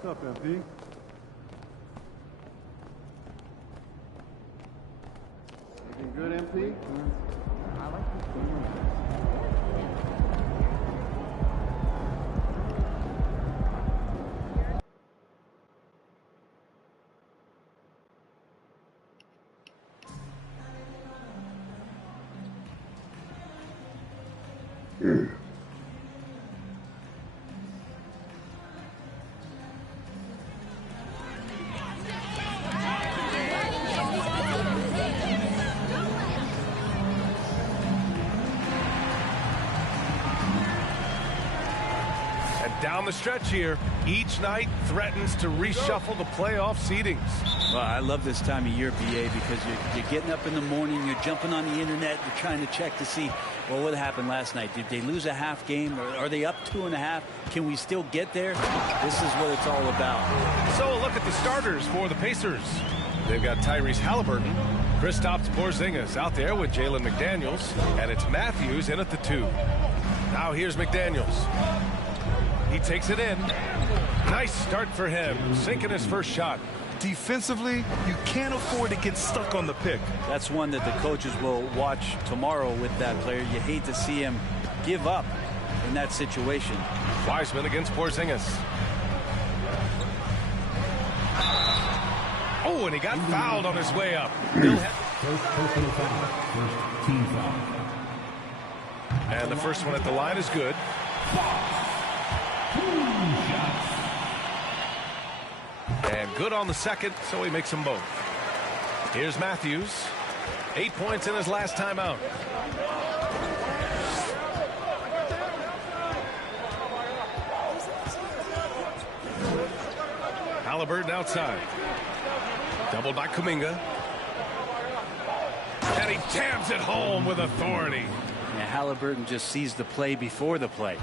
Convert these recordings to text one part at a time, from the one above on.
What's up, MP? Anything good, MP? I like this game. Down the stretch here, each night threatens to reshuffle the playoff seedings. Well, I love this time of year, BA, because you're getting up in the morning, you're jumping on the internet, you're trying to check to see, well, what happened last night? Did they lose a half game? Or are they up 2.5? Can we still get there? This is what it's all about. So a look at the starters for the Pacers. They've got Tyrese Halliburton, Kristaps Porzingis out there with Jalen McDaniels, and it's Matthews in at the 2. Now here's McDaniels. He takes it in. Nice start for him, sinking his first shot. Defensively, you can't afford to get stuck on the pick. That's one that the coaches will watch tomorrow with that player. You hate to see him give up in that situation. Wiseman against Porzingis. Oh, and he got fouled on his way up. First personal foul. First team foul. And the first one at the line is good. And good on the second, so he makes them both. Here's Matthews. 8 points in his last time out. Halliburton outside. Doubled by Kuminga. And he jams it home with authority. Yeah, Halliburton just sees the play before the play.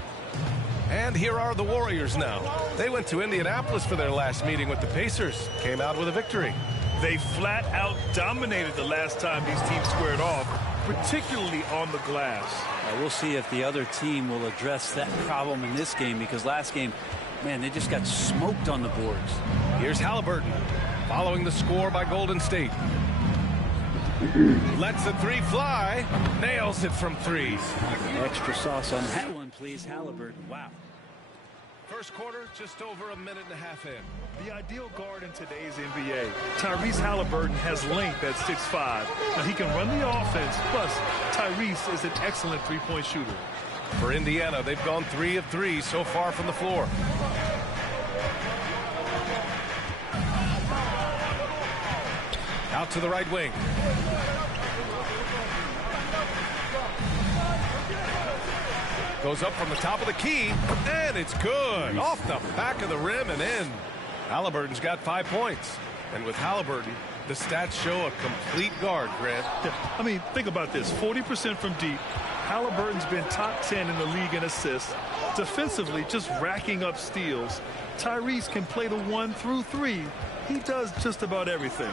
And here are the Warriors now. They went to Indianapolis for their last meeting with the Pacers. Came out with a victory. They flat out dominated the last time these teams squared off, particularly on the glass. We'll see if the other team will address that problem in this game, because last game, man, they just got smoked on the boards. Here's Halliburton following the score by Golden State. Lets the 3 fly. Nails it from 3. Extra sauce on that one, please. Halliburton. Wow. First quarter, just over a minute and a half in. The ideal guard in today's NBA. Tyrese Halliburton has length at 6'5". Now he can run the offense, plus Tyrese is an excellent three-point shooter. For Indiana, they've gone 3 of 3 so far from the floor. Out to the right wing. Goes up from the top of the key, and it's good. Off the back of the rim and in. Halliburton's got 5 points. And with Halliburton, the stats show a complete guard, Grant. I mean, think about this. 40% from deep. Halliburton's been top 10 in the league in assists. Defensively, just racking up steals. Tyrese can play the 1 through 3. He does just about everything.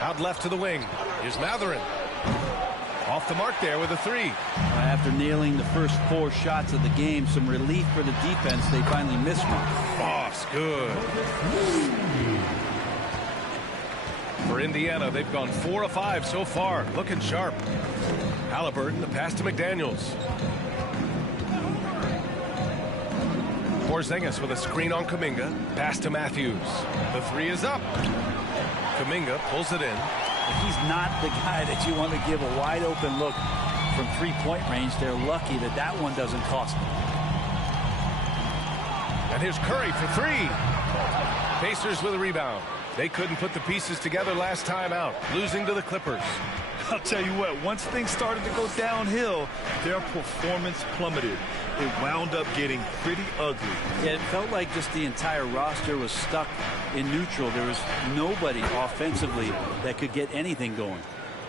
Out left to the wing. Here's Matherin. Off the mark there with a 3. After nailing the first 4 shots of the game, some relief for the defense. They finally missed one. Boss, good. For Indiana, they've gone 4 of 5 so far. Looking sharp. Halliburton, the pass to McDaniels. Porzingis with a screen on Kuminga. Pass to Matthews. The 3 is up. Kuminga pulls it in. He's not the guy that you want to give a wide open look from 3-point range. They're lucky that that one doesn't cost them. And here's Curry for 3. Pacers with a rebound. They couldn't put the pieces together last time out, losing to the Clippers. I'll tell you what, once things started to go downhill, their performance plummeted. It wound up getting pretty ugly. Yeah, it felt like just the entire roster was stuck in neutral. There was nobody offensively that could get anything going.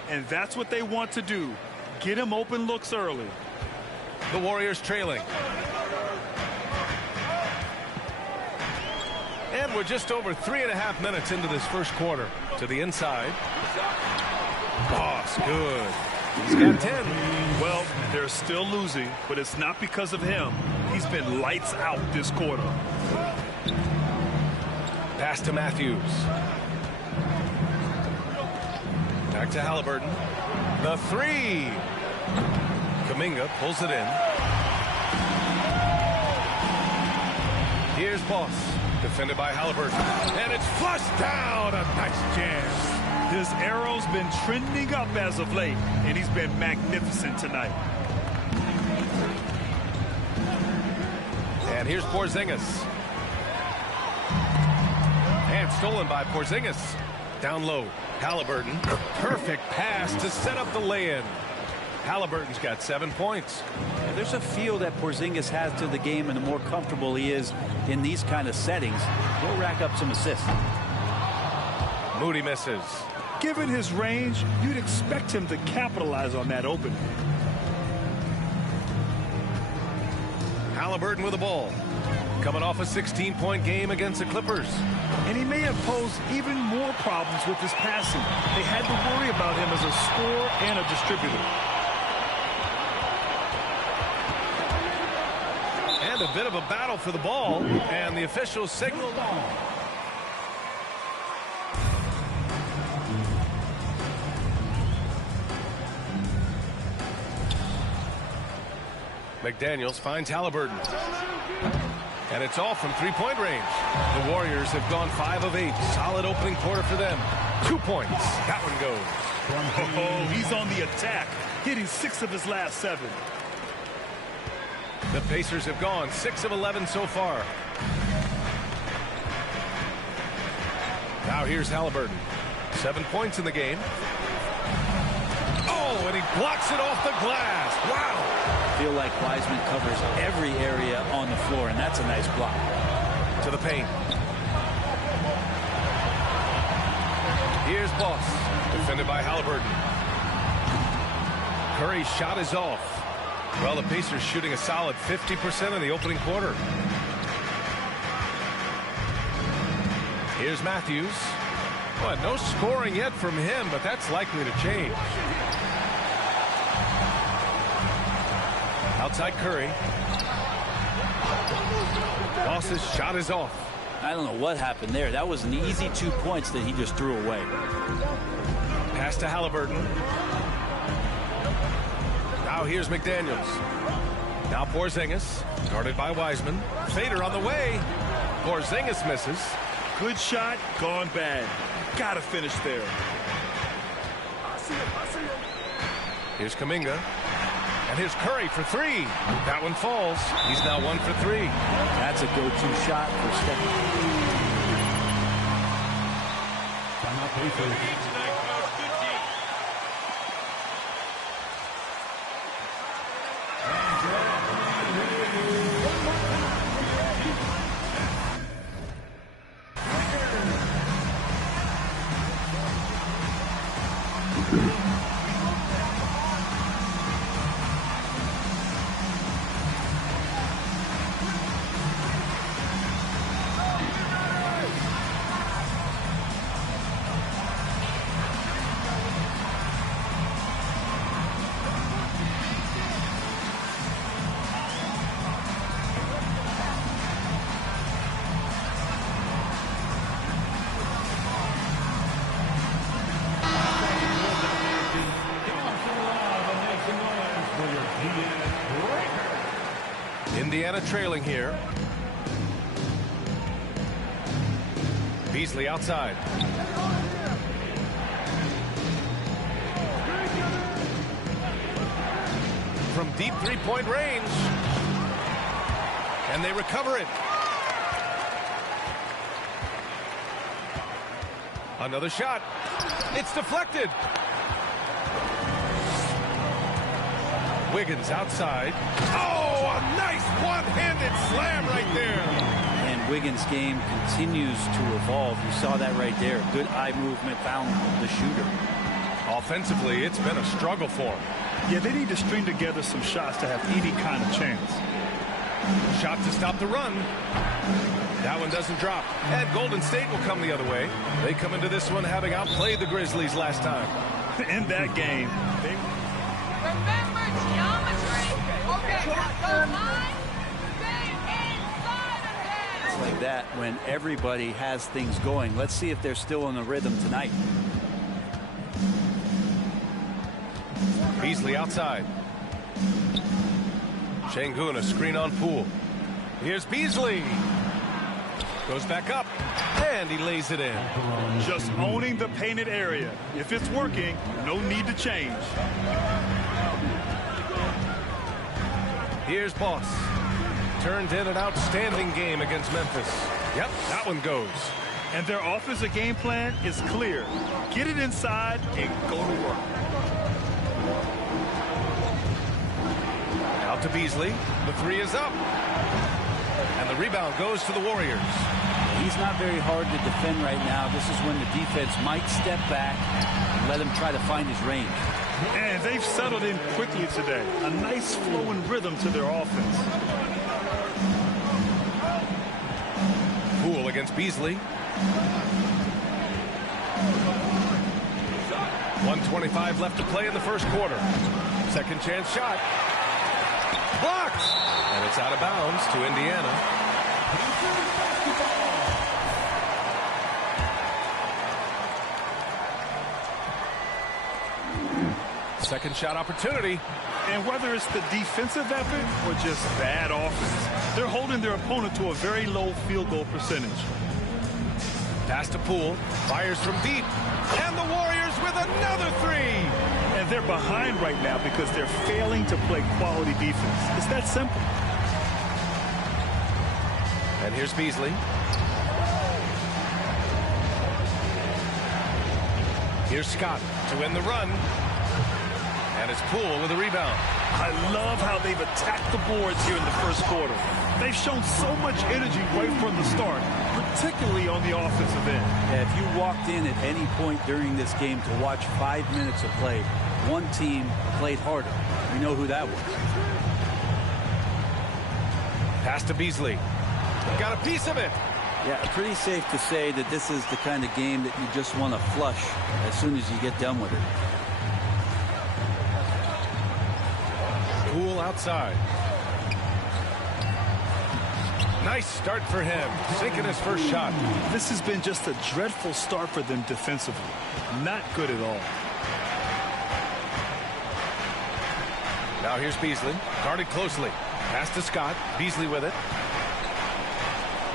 And that's what they want to do. Get him open looks early. The Warriors trailing. And we're just over 3.5 minutes into this first quarter. To the inside. Boss, good. He's got 10. Well, they're still losing, but it's not because of him. He's been lights out this quarter. Pass to Matthews. Back to Halliburton. The three. Kuminga pulls it in. Here's Boss. Defended by Halliburton. And it's flushed down. A nice jam. His arrow's been trending up as of late, and he's been magnificent tonight. And here's Porzingis. And stolen by Porzingis. Down low. Halliburton. Perfect pass to set up the lay-in. Halliburton's got 7 points. Yeah, there's a feel that Porzingis has to the game, and the more comfortable he is in these kind of settings, he'll rack up some assists. Moody misses. Given his range, you'd expect him to capitalize on that opening. Halliburton with the ball. Coming off a 16-point game against the Clippers. And he may have posed even more problems with his passing. They had to worry about him as a scorer and a distributor. And a bit of a battle for the ball, and the officials signal ball. McDaniels finds Halliburton. And it's all from three-point range. The Warriors have gone 5 of 8. Solid opening quarter for them. 2 points. That one goes. Oh, he's on the attack, hitting 6 of his last 7. The Pacers have gone 6 of 11 so far. Now here's Halliburton. 7 points in the game. Oh, and he blocks it off the glass. Wow. I feel like Wiseman covers every area on the floor, and that's a nice block. To the paint. Here's Boss. Defended by Halliburton. Curry's shot is off. Well, the Pacers shooting a solid 50% in the opening quarter. Here's Matthews. Well, no scoring yet from him, but that's likely to change. Outside Curry. Boss's shot is off. I don't know what happened there. That was an easy 2 points that he just threw away. Pass to Halliburton. Now here's McDaniels. Now Porzingis, guarded by Wiseman. Fader on the way. Porzingis misses. Good shot, gone bad. Gotta finish there. Here's Kuminga. And here's Curry for 3. That one falls. He's now 1 for 3. That's a go-to shot for Steph. Timeout, Pacers. Indiana trailing here. Beasley outside. From deep three-point range. And they recover it. Another shot. It's deflected. Wiggins outside. Oh, a nice one-handed slam right there. And Wiggins' game continues to evolve. You saw that right there. Good eye movement, found the shooter. Offensively, it's been a struggle for him. Yeah, they need to string together some shots to have any kind of chance. Shot to stop the run. That one doesn't drop. And Golden State will come the other way. They come into this one having outplayed the Grizzlies last time. In that game, they... Remember geometry. Okay, the line, stay inside of that. like that when everybody has things going. Let's see if they're still in the rhythm tonight. Beasley outside. Şengün, a screen on Poole. Here's Beasley. Goes back up, and he lays it in. Just owning the painted area. If it's working, no need to change. Here's Boss. Turned in an outstanding game against Memphis. Yep, that one goes. And their offensive game plan is clear. Get it inside and go to work. Out to Beasley. The three is up. And the rebound goes to the Warriors. He's not very hard to defend right now. This is when the defense might step back and let him try to find his range. And they've settled in quickly today. A nice flowing rhythm to their offense. Poole against Beasley. 1:25 left to play in the first quarter. Second chance shot. Blocked. And it's out of bounds to Indiana. Second shot opportunity. And whether it's the defensive effort or just bad offense, they're holding their opponent to a very low field goal percentage. Pass to Poole. Fires from deep. And the Warriors with another three. And they're behind right now because they're failing to play quality defense. It's that simple. And here's Beasley. Here's Scott to win the run. And it's Poole with a rebound. I love how they've attacked the boards here in the first quarter. They've shown so much energy right from the start, particularly on the offensive end. Yeah, if you walked in at any point during this game to watch 5 minutes of play, one team played harder. We know who that was. Pass to Beasley. Got a piece of it. Yeah, pretty safe to say that this is the kind of game that you just want to flush as soon as you get done with it. Poole outside. Nice start for him. Sinking his first shot. This has been just a dreadful start for them defensively. Not good at all. Now here's Beasley. Guarded closely. Pass to Scott. Beasley with it.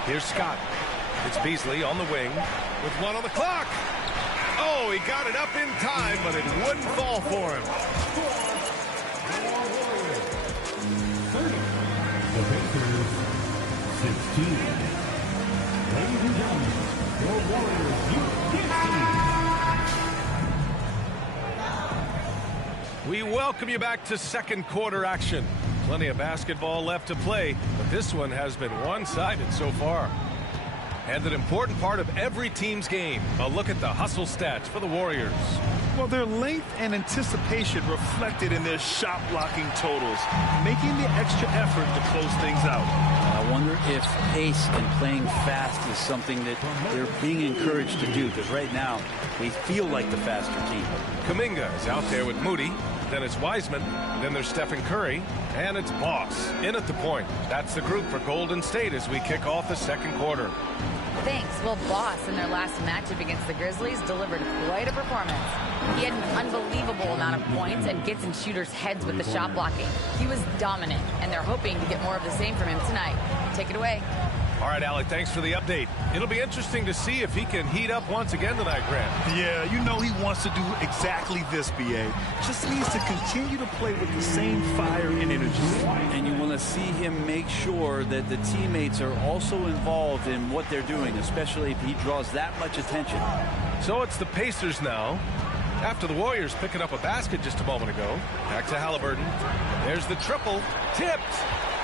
Here's Scott. It's Beasley on the wing with one on the clock. Oh, he got it up in time, but it wouldn't fall for him. The Pacers, 16. Ladies and gentlemen, your Warriors U15. We welcome you back to second quarter action. Plenty of basketball left to play, but this one has been one-sided so far. And an important part of every team's game, a look at the hustle stats for the Warriors. Well, their length and anticipation reflected in their shot blocking totals, making the extra effort to close things out. I wonder if pace and playing fast is something that they're being encouraged to do, because right now they feel like the faster team. Kuminga is out there with Moody. Then it's Wiseman. Then there's Stephen Curry. And it's Boss in at the point. That's the group for Golden State as we kick off the second quarter. Thanks. Well, Boss in their last matchup against the Grizzlies delivered quite a performance. He had an unbelievable amount of points and gets in shooters' heads with the shot blocking. He was dominant, and they're hoping to get more of the same from him tonight. Take it away. All right, Alec, thanks for the update. It'll be interesting to see if he can heat up once again tonight, Grant. Yeah, you know he wants to do exactly this, B.A. Just needs to continue to play with the same fire and energy. And you want to see him make sure that the teammates are also involved in what they're doing, especially if he draws that much attention. So it's the Pacers now. After the Warriors picking up a basket just a moment ago. Back to Halliburton. There's the triple. Tipped.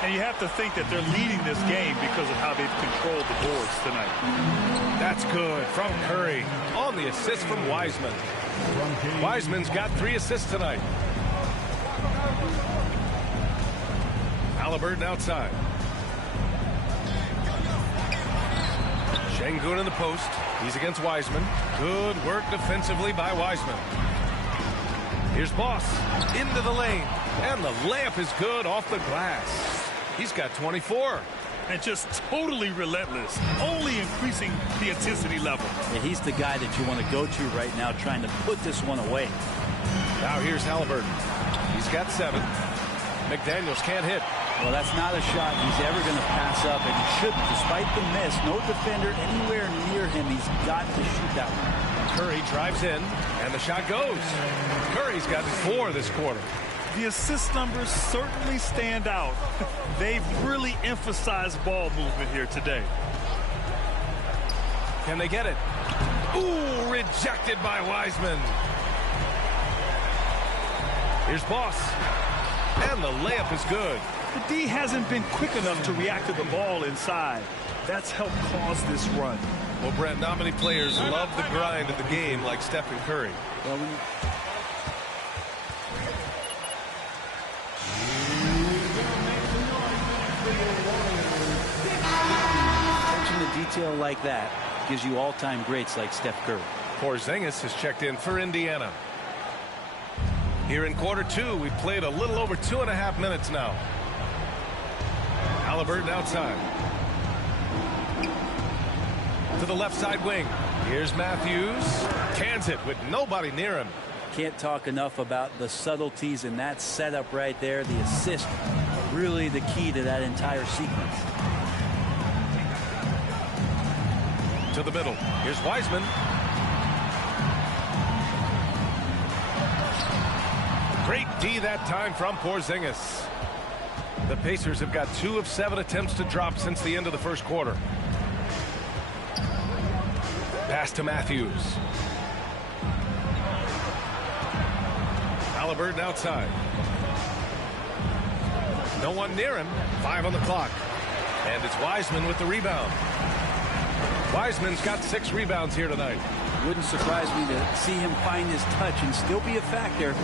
And you have to think that they're leading this game because of how they've controlled the boards tonight. That's good from Curry on the assist from Wiseman. Wiseman's got 3 assists tonight. Halliburton outside. Şengün in the post. He's against Wiseman. Good work defensively by Wiseman. Here's Boss into the lane. And the layup is good off the glass. He's got 24. and just totally relentless, only increasing the intensity level. Yeah, he's the guy that you want to go to right now, trying to put this one away. Now here's Halliburton. He's got 7. McDaniels can't hit. Well, that's not a shot he's ever going to pass up, and he shouldn't. Despite the miss, no defender anywhere near him. He's got to shoot that one. Curry drives in, and the shot goes. Curry's gotten 4 this quarter. The assist numbers certainly stand out. They've really emphasized ball movement here today. Can they get it? Ooh, rejected by Wiseman. Here's Boss. And the layup is good. The D hasn't been quick enough to react to the ball inside. That's helped cause this run. Well, Brent, not many players love the grind of the game like Stephen Curry. Well, attention to detail like that gives you all-time greats like Steph Curry. Porzingis has checked in for Indiana. Here in quarter 2, we've played a little over 2.5 minutes now. Halliburton outside. To the left side wing. Here's Matthews. Cans it with nobody near him. Can't talk enough about the subtleties in that setup right there. The assist, really the key to that entire sequence. To the middle. Here's Wiseman. Great D that time from Porzingis. The Pacers have got 2 of 7 attempts to drop since the end of the first quarter. Pass to Matthews. Halliburton outside. No one near him. 5 on the clock. And it's Wiseman with the rebound. Wiseman's got 6 rebounds here tonight. Wouldn't surprise me to see him find his touch and still be a factor.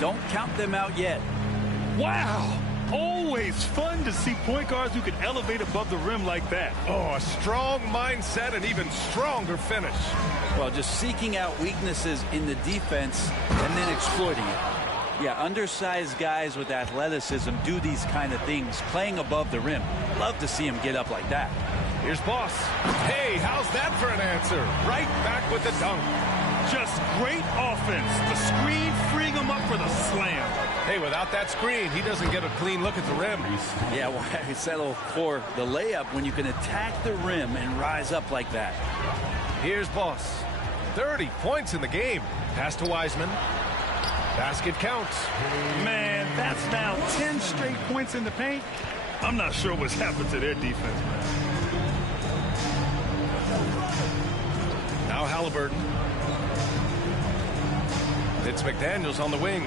Don't count them out yet. Wow! Always fun to see point guards who can elevate above the rim like that. Oh, a strong mindset and even stronger finish. Well, just seeking out weaknesses in the defense and then exploiting it. Yeah, undersized guys with athleticism do these kind of things, playing above the rim. Love to see him get up like that. Here's Boss. Hey, how's that for an answer? Right back with the dunk. Just great offense. The screen freeing him up for the slam. Hey, without that screen, he doesn't get a clean look at the rim. Yeah, why settle for the layup when you can attack the rim and rise up like that? Here's Boss. 30 points in the game. Pass to Wiseman. Basket counts. Man, that's now 10 straight points in the paint. I'm not sure what's happened to their defense. Now Halliburton. It's McDaniels on the wing.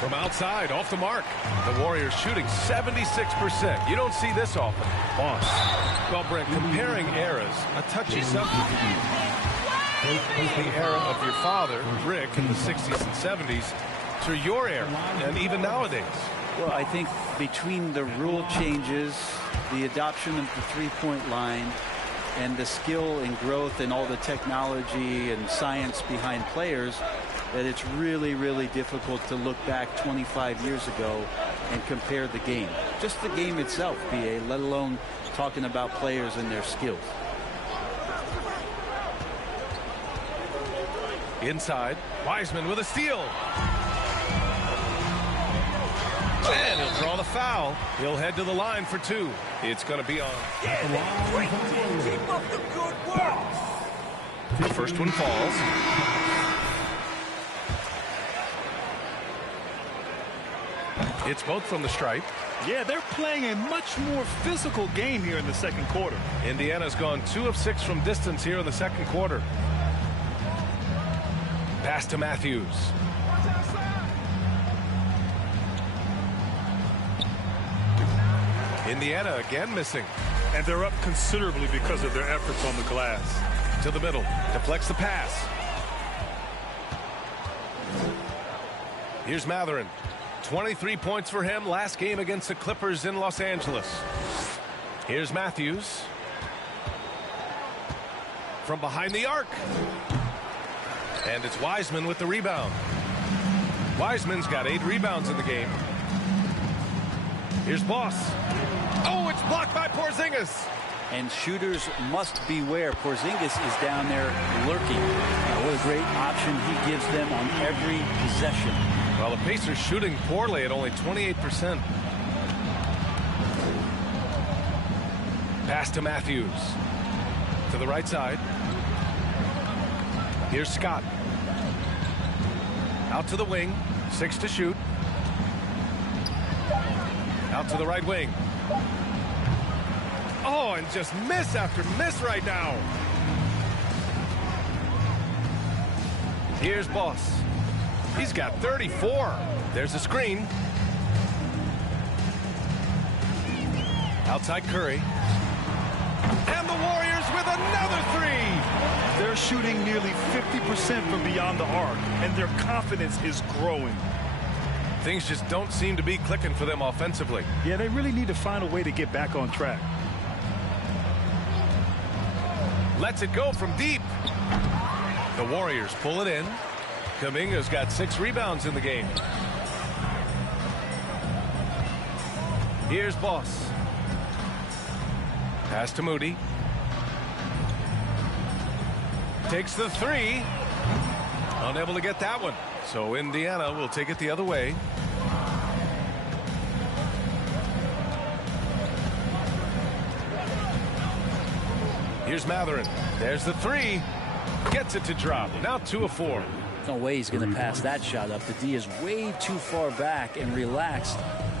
From outside, off the mark. The Warriors shooting 76%. You don't see this often. Boss. Well, Brent, comparing eras, a touchy subject. The era of your father, Rick, in the 60s and 70s, to your era, and even nowadays. Well, I think between the rule changes, the adoption of the three-point line, and the skill and growth and all the technology and science behind players, that it's really, really difficult to look back 25 years ago and compare the game. Just the game itself, BA, let alone talking about players and their skills. Inside, Wiseman with a steal. And he'll draw the foul. He'll head to the line for 2. It's going to be on. Keep up the good work. The first one falls. It's both from the stripe. Yeah, they're playing a much more physical game here in the second quarter. Indiana's gone 2 of 6 from distance here in the second quarter. Pass to Matthews. Indiana again missing. And they're up considerably because of their efforts on the glass. To the middle. Deflects the pass. Here's Matherin. 23 points for him last game against the Clippers in Los Angeles. Here's Matthews. From behind the arc. And it's Wiseman with the rebound. Wiseman's got 8 rebounds in the game. Here's Boss. Oh, it's blocked by Porzingis. And shooters must beware. Porzingis is down there lurking. What a great option he gives them on every possession. Well, the Pacers shooting poorly at only 28%. Pass to Matthews. To the right side. Here's Scott. Out to the wing. 6 to shoot. Out to the right wing. Oh, and just miss after miss right now. Here's Boss. He's got 34. There's a screen. Outside Curry. And the Warriors with another three. They're shooting nearly 50% from beyond the arc, and their confidence is growing. Things just don't seem to be clicking for them offensively. Yeah, they really need to find a way to get back on track. Lets it go from deep. The Warriors pull it in. Kuminga's got 6 rebounds in the game. Here's Boss. Pass to Moody. Takes the 3. Unable to get that one. So Indiana will take it the other way. Here's Matherin. There's the 3. Gets it to drop. Now 2 of 4. No way he's going to pass that shot up. The D is way too far back and relaxed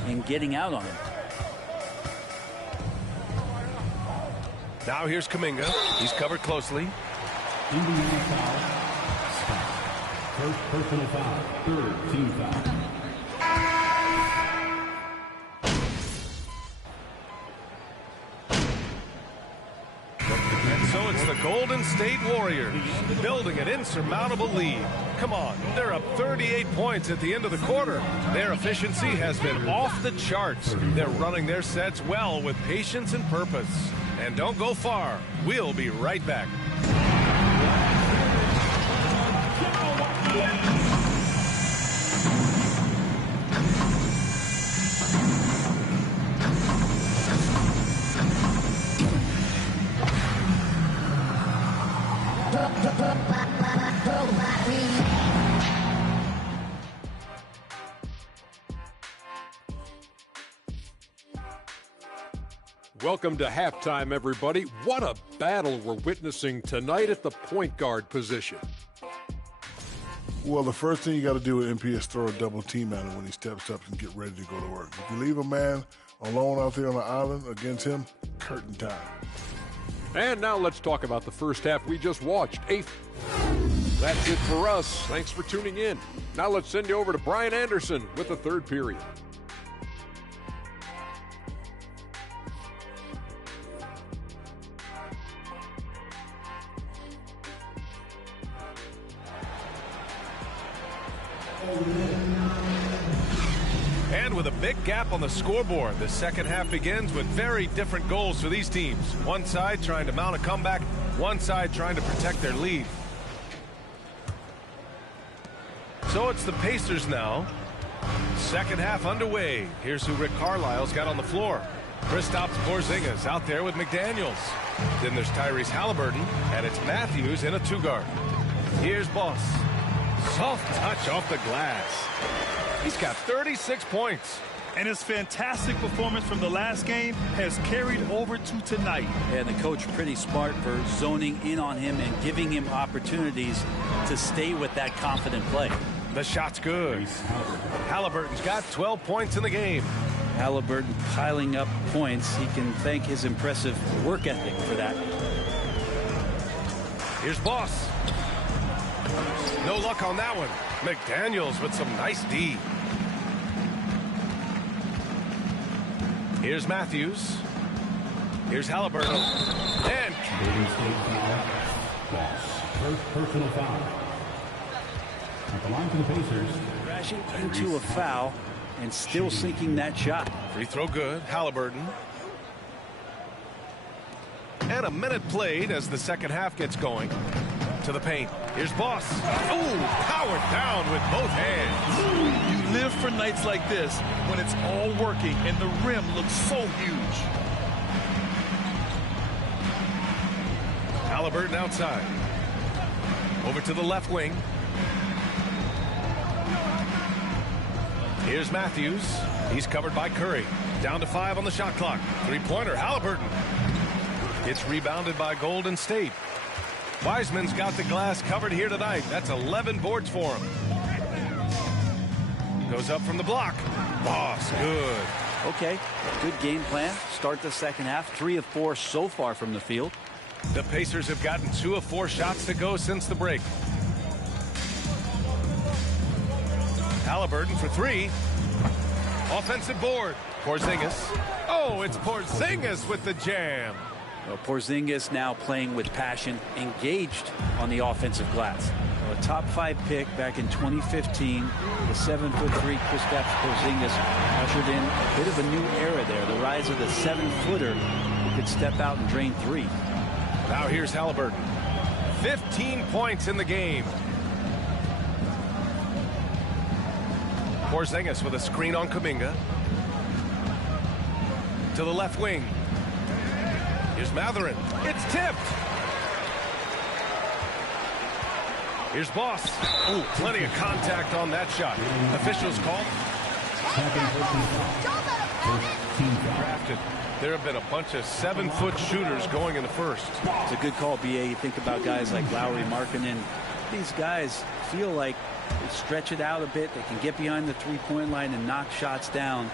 in getting out on him. Now here's Kuminga. He's covered closely. Indiana foul. First personal foul. Third team foul. And so it's the Golden State Warriors building an insurmountable lead. Come on, they're up 38 points at the end of the quarter. Their efficiency has been off the charts. They're running their sets well with patience and purpose. And don't go far. We'll be right back. Welcome to halftime, everybody. What a battle we're witnessing tonight at the point guard position. Well, the first thing you got to do with MP is throw a double team at him when he steps up and get ready to go to work. If you leave a man alone out there on the island against him, curtain time. And now let's talk about the first half we just watched. That's it for us. Thanks for tuning in. Now let's send you over to Brian Anderson with the third period. And with a big gap on the scoreboard, the second half begins with very different goals for these teams. One side trying to mount a comeback, one side trying to protect their lead. So it's the Pacers now. Second half underway. Here's who Rick Carlisle's got on the floor. Kristaps Porzingis out there with McDaniels. Then there's Tyrese Halliburton, and it's Matthews in a two-guard. Here's Boss. Soft touch off the glass. He's got 36 points. And his fantastic performance from the last game has carried over to tonight. And the coach pretty smart for zoning in on him and giving him opportunities to stay with that confident play. The shot's good. Halliburton's got 12 points in the game. Halliburton piling up points. He can thank his impressive work ethic for that. Here's Boss. No luck on that one. McDaniels with some nice D. Here's Matthews. Here's Halliburton. And First personal foul. At the line for the Pacers. Crashing into a foul and still sinking that shot. free throw good. Halliburton. And a minute played as the second half gets going. To the paint. Here's Boss. Oh, powered down with both hands. live for nights like this when it's all working and the rim looks so huge. Halliburton outside. Over to the left wing. Here's Matthews. He's covered by Curry. Down to 5 on the shot clock. Three-pointer, Halliburton. It's rebounded by Golden State. Wiseman's got the glass covered here tonight. That's 11 boards for him. Goes up from the block. Boss, good. Okay, good game plan. Start the second half. 3 of 4 so far from the field. The Pacers have gotten 2 of 4 shots to go since the break. Halliburton for 3. Offensive board. Porzingis. Oh, it's Porzingis with the jam. Well, Porzingis now playing with passion, engaged on the offensive glass. A top 5 pick back in 2015. The 7'3" Kristaps Porzingis ushered in a bit of a new era there. The rise of the 7-footer who could step out and drain 3. Now here's Halliburton. 15 points in the game. Porzingis with a screen on Kuminga. To the left wing. Here's Mathurin. It's tipped. Here's Boss. Ooh, plenty of contact on that shot. Officials call. Drafted. There have been a bunch of 7-foot shooters going in the first. It's a good call, BA. You think about guys like Lowry, Markkanen. These guys feel like they stretch it out a bit. They can get behind the three-point line and knock shots down.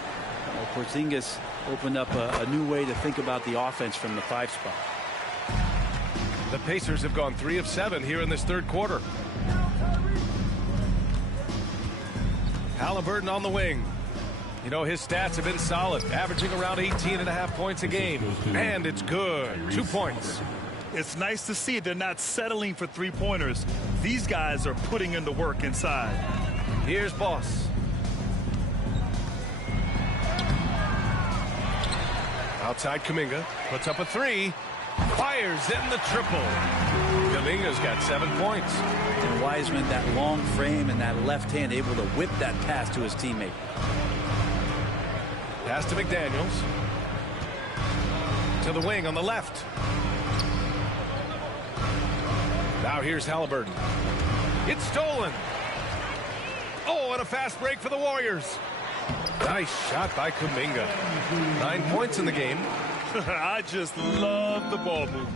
Porzingis opened up a new way to think about the offense from the 5 spot. The Pacers have gone 3 of 7 here in this third quarter. Halliburton on the wing. You know, his stats have been solid, averaging around 18.5 points a game. And it's good. 2 points. It's nice to see they're not settling for three-pointers. These guys are putting in the work inside. Here's Boss. Outside Kuminga. Puts up a 3. Fires in the triple. Kuminga's got 7 points. And Wiseman, that long frame and that left hand, able to whip that pass to his teammate. Pass to McDaniels. To the wing on the left. Now here's Halliburton. It's stolen. Oh, and a fast break for the Warriors. Nice shot by Kuminga. 9 points in the game. I just love the ball movement.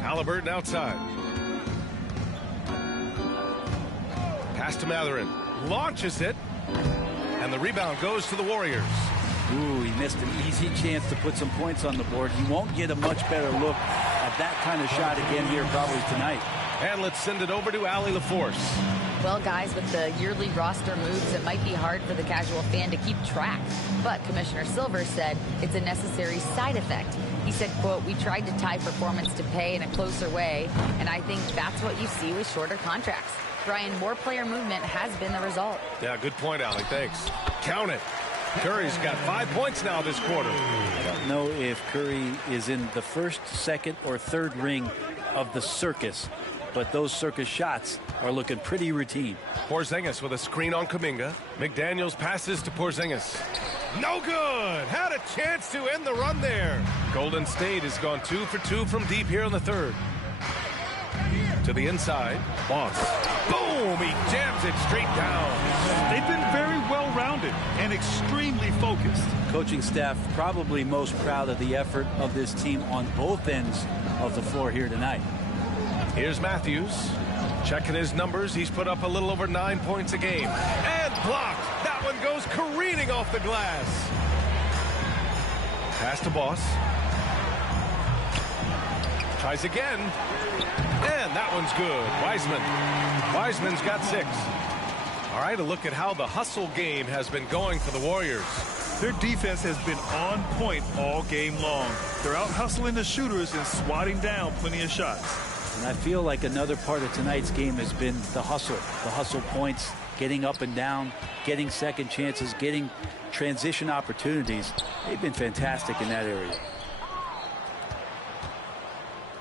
Halliburton outside. Pass to Mathurin. Launches it. And the rebound goes to the Warriors. Ooh, he missed an easy chance to put some points on the board. He won't get a much better look at that kind of shot again here probably tonight. And let's send it over to Allie LaForce. Well, guys, with the yearly roster moves, it might be hard for the casual fan to keep track. But Commissioner Silver said it's a necessary side effect. He said, quote, "We tried to tie performance to pay in a closer way, and I think that's what you see with shorter contracts." Brian, more player movement has been the result. Yeah, good point, Allie. Thanks. Count it. Curry's got 5 points now this quarter. I don't know if Curry is in the first, second, or third ring of the circus, but those circus shots are looking pretty routine. Porzingis with a screen on Kuminga. McDaniels passes to Porzingis. No good. Had a chance to end the run there. Golden State has gone 2 for 2 from deep here in the third. To the inside. Boss. Boom! He jams it straight down. They've been very well-rounded and extremely focused. Coaching staff probably most proud of the effort of this team on both ends of the floor here tonight. Here's Matthews. Checking his numbers. He's put up a little over 9 points a game. And blocked. That one goes careening off the glass. Pass to Boss. Tries again. And that one's good. Wiseman's got 6. All right, a look at how the hustle game has been going for the Warriors. Their defense has been on point all game long. They're out hustling the shooters and swatting down plenty of shots. And I feel like another part of tonight's game has been the hustle points, getting up and down, getting second chances, getting transition opportunities. They've been fantastic in that area.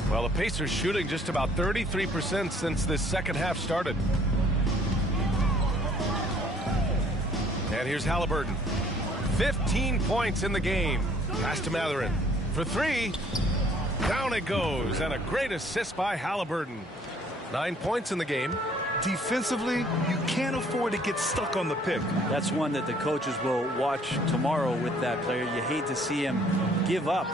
Well, the Pacers shooting just about 33% since this second half started. And here's Halliburton. 15 points in the game. Pass to Matherin. For three. Down it goes. And a great assist by Halliburton. 9 points in the game. Defensively, you can't afford to get stuck on the pick. That's one that the coaches will watch tomorrow with that player. You hate to see him give up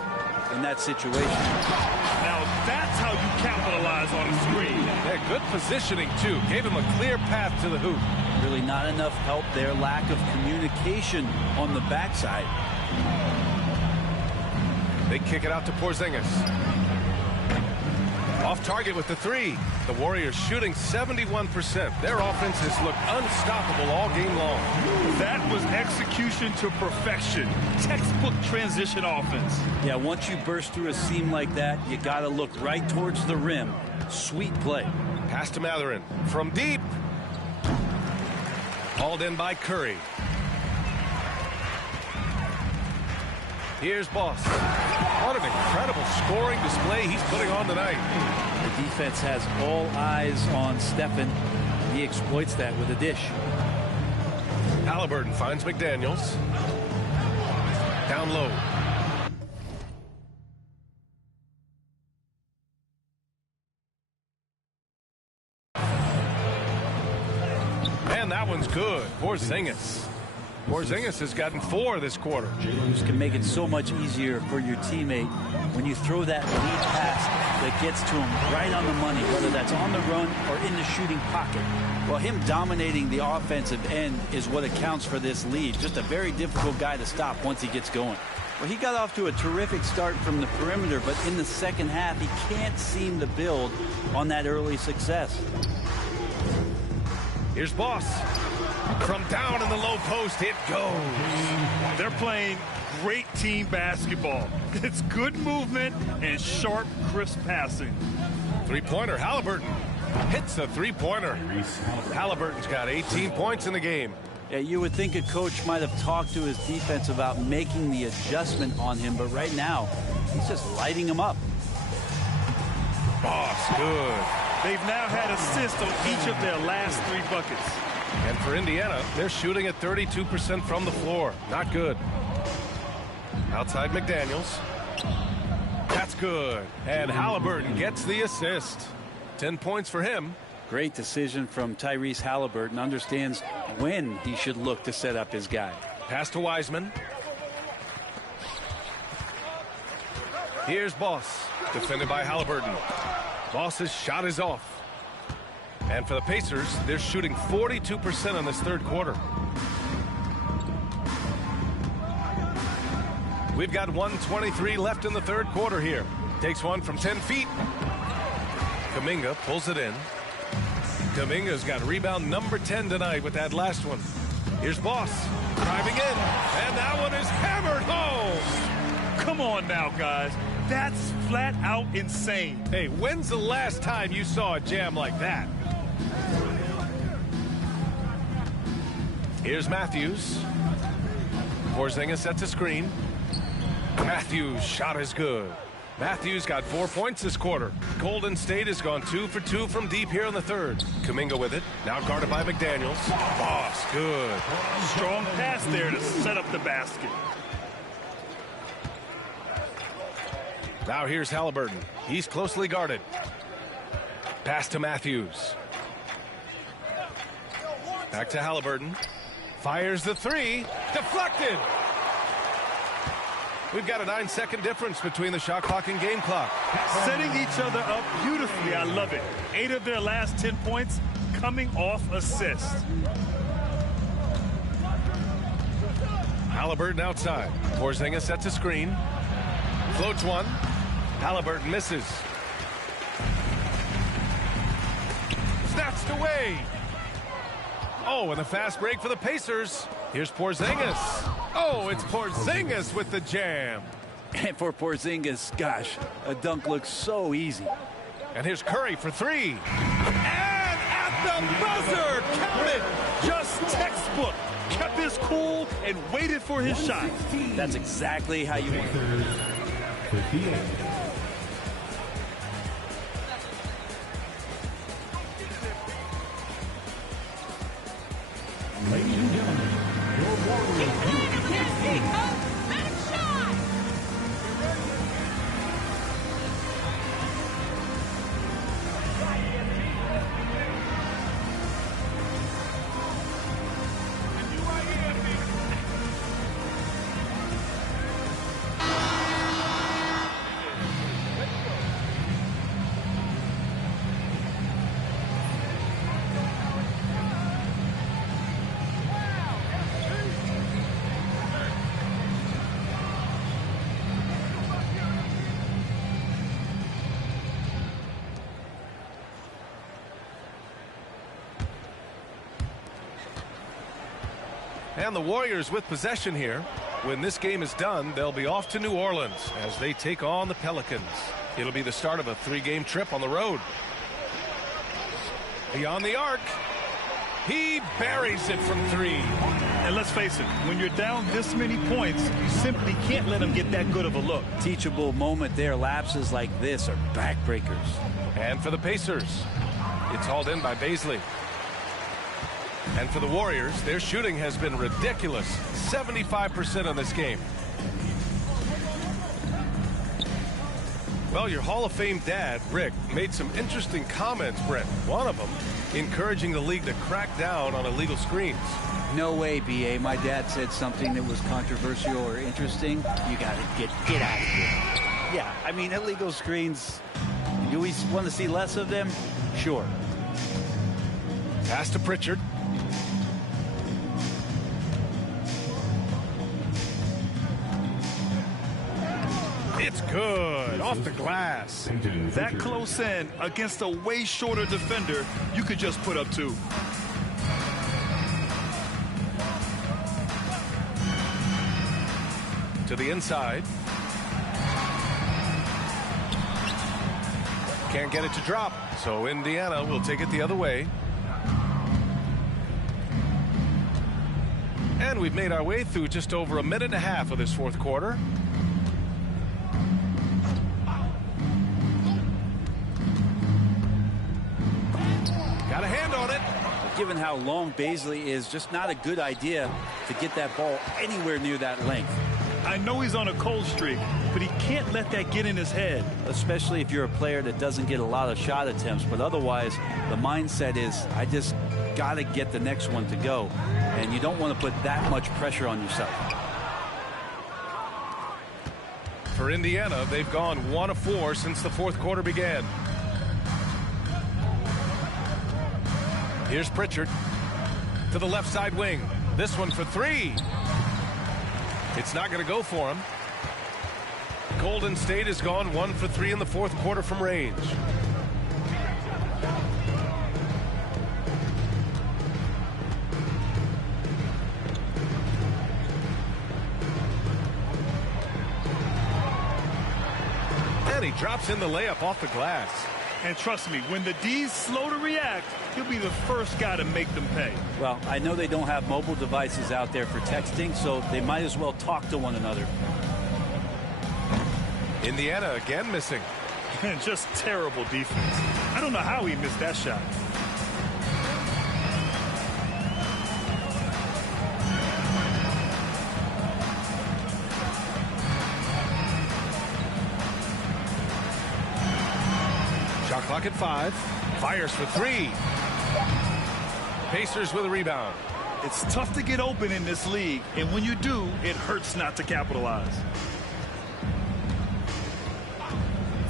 in that situation. Now that's how you capitalize on a screen. Yeah, good positioning, too. Gave him a clear path to the hoop. Really not enough help there. Lack of communication on the backside. They kick it out to Porzingis. Off target with the three. The Warriors shooting 71%. Their offense has looked unstoppable all game long. That was execution to perfection. Textbook transition offense. Yeah, once you burst through a seam like that, you got to look right towards the rim. Sweet play. Pass to Matherin. From deep. Hauled in by Curry. Here's Boss. What an incredible scoring display he's putting on tonight. The defense has all eyes on Stephen. He exploits that with a dish. Halliburton finds McDaniels. Down low. Man, that one's good. Porzingis. Porzingis has gotten 4 this quarter. Just can make it so much easier for your teammate when you throw that lead pass that gets to him right on the money, whether that's on the run or in the shooting pocket. Well, him dominating the offensive end is what accounts for this lead. Just a very difficult guy to stop once he gets going. Well, he got off to a terrific start from the perimeter, but in the second half, he can't seem to build on that early success. Here's Boss. From down in the low post, it goes. They're playing great team basketball. It's good movement and sharp, crisp passing. Three-pointer, Halliburton hits a three-pointer. Halliburton's got 18 points in the game. Yeah, you would think a coach might have talked to his defense about making the adjustment on him, but right now, he's just lighting him up. Boss, good. They've now had assists on each of their last 3 buckets. And for Indiana, they're shooting at 32% from the floor. Not good. Outside McDaniels. That's good. And Halliburton gets the assist. 10 points for him. Great decision from Tyrese Halliburton. Understands when he should look to set up his guy. Pass to Wiseman. Here's Boss. Defended by Halliburton. Boss's shot is off. And for the Pacers, they're shooting 42% in this third quarter. We've got 1:23 left in the third quarter here. Takes one from 10 feet. Kuminga pulls it in. Kuminga's got rebound number 10 tonight with that last one. Here's Boss driving in. And that one is hammered home. Come on now, guys. That's flat out insane. Hey, when's the last time you saw a jam like that? Here's Matthews. Porzingis sets a screen. Matthews' shot is good. Matthews got 4 points this quarter. Golden State has gone 2 for 2 from deep here in the third. Kuminga with it. Now guarded by McDaniels. Boss, good. Strong pass there to set up the basket. Now here's Halliburton. He's closely guarded. Pass to Matthews. Back to Halliburton. Fires the three. Deflected. We've got a 9-second difference between the shot clock and game clock. Setting each other up beautifully. I love it. 8 of their last 10 points coming off assists. Halliburton outside. Porzingis sets a screen. Floats one. Halliburton misses. Snatched away. Oh, and a fast break for the Pacers. Here's Porzingis. Oh, it's Porzingis with the jam. And for Porzingis, gosh, a dunk looks so easy. And here's Curry for three. And at the buzzer, count it. Just textbook. Kept his cool and waited for his shot. That's exactly how you want it. 58. Ladies and gentlemen, your Hey, coach, make shot! And the Warriors with possession here. When this game is done, they'll be off to New Orleans as they take on the Pelicans. It'll be the start of a 3-game trip on the road. Beyond the arc. He buries it from 3. And let's face it, when you're down this many points, you simply can't let them get that good of a look. Teachable moment there. Lapses like this are backbreakers. And for the Pacers, it's hauled in by Baisley. And for the Warriors, their shooting has been ridiculous. 75% on this game. Well, your Hall of Fame dad, Rick, made some interesting comments, Brett. One of them encouraging the league to crack down on illegal screens. No way, B.A. My dad said something that was controversial or interesting. You got to get out of here. Yeah, I mean, illegal screens, do we want to see less of them? Sure. Pass to Pritchard. It's good. Off the glass. That close in against a way shorter defender, you could just put up 2. To the inside. Can't get it to drop, so Indiana will take it the other way. And we've made our way through just over a minute and a half of this fourth quarter. Got a hand on it. Given how long Baisley is, just not a good idea to get that ball anywhere near that length. I know he's on a cold streak, but he can't let that get in his head. Especially if you're a player that doesn't get a lot of shot attempts. But otherwise, the mindset is, I just got to get the next one to go. And you don't want to put that much pressure on yourself. For Indiana, they've gone 1 of 4 since the fourth quarter began. Here's Pritchard to the left side wing. This one for 3. It's not going to go for him. Golden State has gone 1 for 3 in the fourth quarter from range. And he drops in the layup off the glass. And trust me, when the D's slow to react, he'll be the first guy to make them pay. Well, I know they don't have mobile devices out there for texting, so they might as well talk to one another. Indiana again missing. And just terrible defense. I don't know how he missed that shot. Shot clock at 5. Fires for 3. Pacers with a rebound. It's tough to get open in this league, and when you do, it hurts not to capitalize.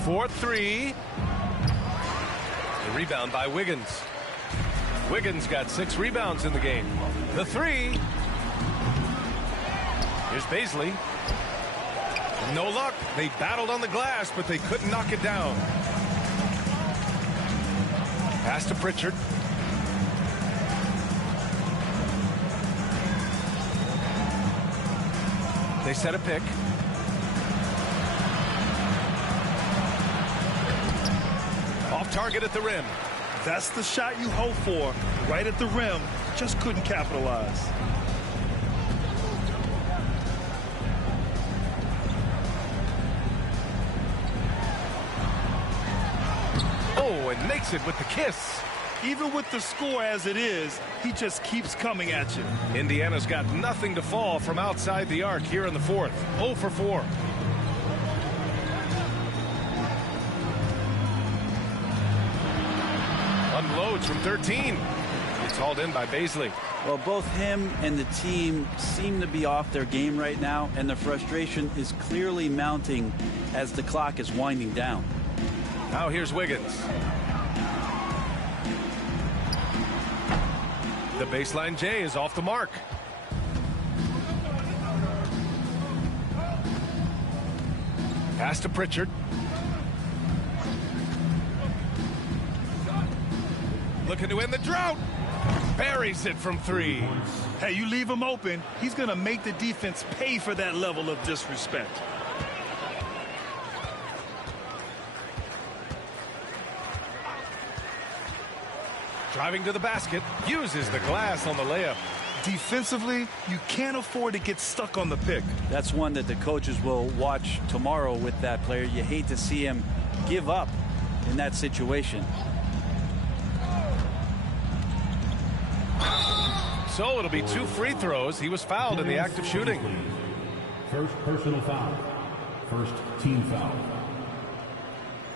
4-3. The rebound by Wiggins. Wiggins got 6 rebounds in the game. The 3. Here's Baisley. No luck. They battled on the glass, but they couldn't knock it down. Pass to Pritchard. They set a pick. Off target at the rim. That's the shot you hope for. Right at the rim. Just couldn't capitalize. Oh, and makes it with the kiss. Even with the score as it is, he just keeps coming at you. Indiana's got nothing to fall from outside the arc here in the fourth. 0 for 4. Unloads from 13. It's hauled in by Baisley. Well, both him and the team seem to be off their game right now, and the frustration is clearly mounting as the clock is winding down. Now here's Wiggins. The baseline J is off the mark. Pass to Pritchard. Looking to end the drought. Buries it from 3. Hey, you leave him open, he's going to make the defense pay for that level of disrespect. Driving to the basket, uses the glass on the layup. Defensively, you can't afford to get stuck on the pick. That's one that the coaches will watch tomorrow with that player. You hate to see him give up in that situation. So it'll be 2 free throws. He was fouled in the act of shooting. First personal foul. First team foul.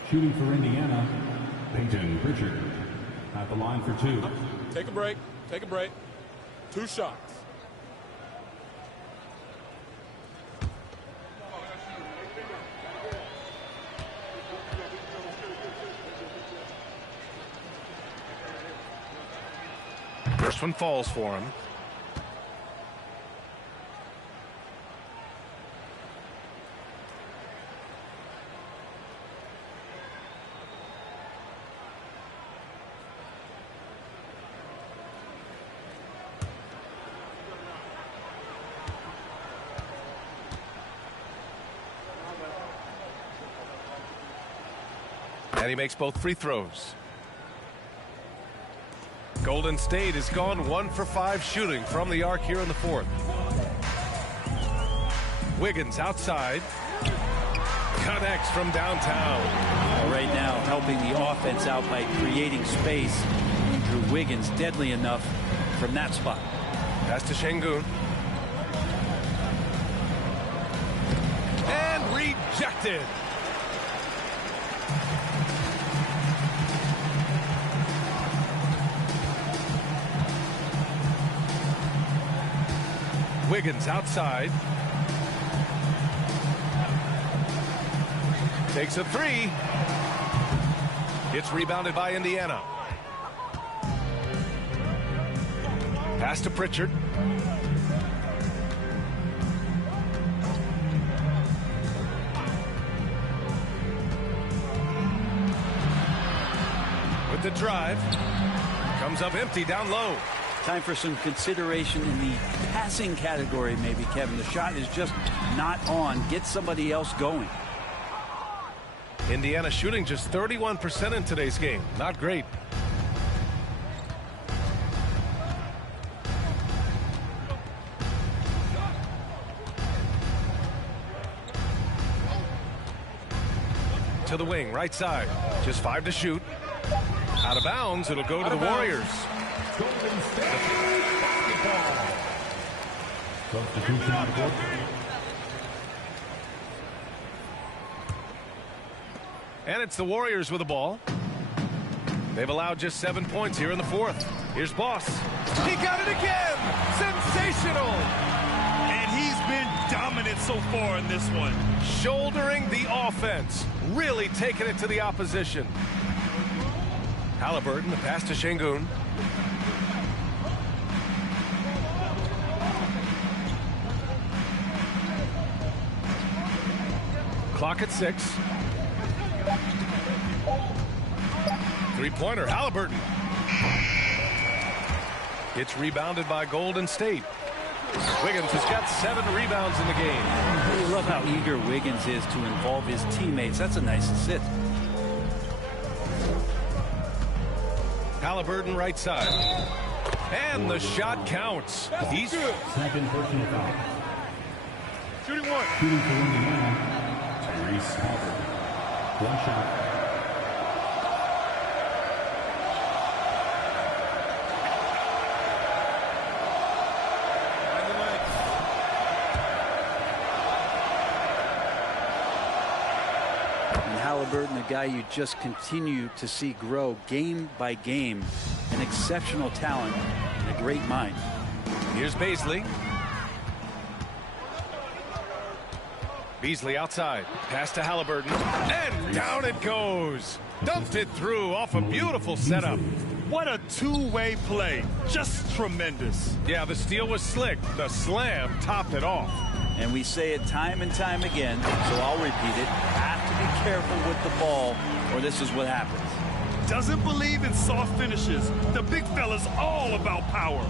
Shooting for Indiana, Peyton Pritchard. At the line for 2. Take a break. Take a break. 2 shots. First one falls for him. And he makes both free throws. Golden State has gone 1 for 5 shooting from the arc here in the fourth. Wiggins outside. Connects from downtown. Right now, helping the offense out by creating space. Andrew Wiggins deadly enough from that spot. Pass to Şengün. And rejected. Wiggins outside. Takes a 3. It's rebounded by Indiana. Pass to Pritchard. With the drive. Comes up empty down low. Time for some consideration in the passing category, maybe, Kevin. The shot is just not on. Get somebody else going. Indiana shooting just 31% in today's game. Not great. To the wing, right side. Just 5 to shoot. Out of bounds, it'll go to the Warriors. Substitution on the court. And it's the Warriors with the ball. They've allowed just 7 points here in the fourth. Here's Boss. He got it again! Sensational! And he's been dominant so far in this one. Shouldering the offense. Really taking it to the opposition. Halliburton, the pass to Şengün. Clock at 6. 3-pointer, Halliburton. It's rebounded by Golden State. Wiggins has got 7 rebounds in the game. I love how eager Wiggins is to involve his teammates. That's a nice assist. Halliburton right side. And the shot counts. He's good. Second personal foul. Shooting 1. Shooting for Indiana, Tyrese Halliburton. One shot. Halliburton, a guy you just continue to see grow game by game, an exceptional talent and a great mind. Here's Beasley. Beasley outside. Pass to Halliburton. And down it goes. Dumped it through off a beautiful setup. What a two-way play. Just tremendous. Yeah, the steal was slick. The slam topped it off. And we say it time and time again, so I'll repeat it. Have to be careful with the ball, or this is what happens. Doesn't believe in soft finishes. The big fella's all about power.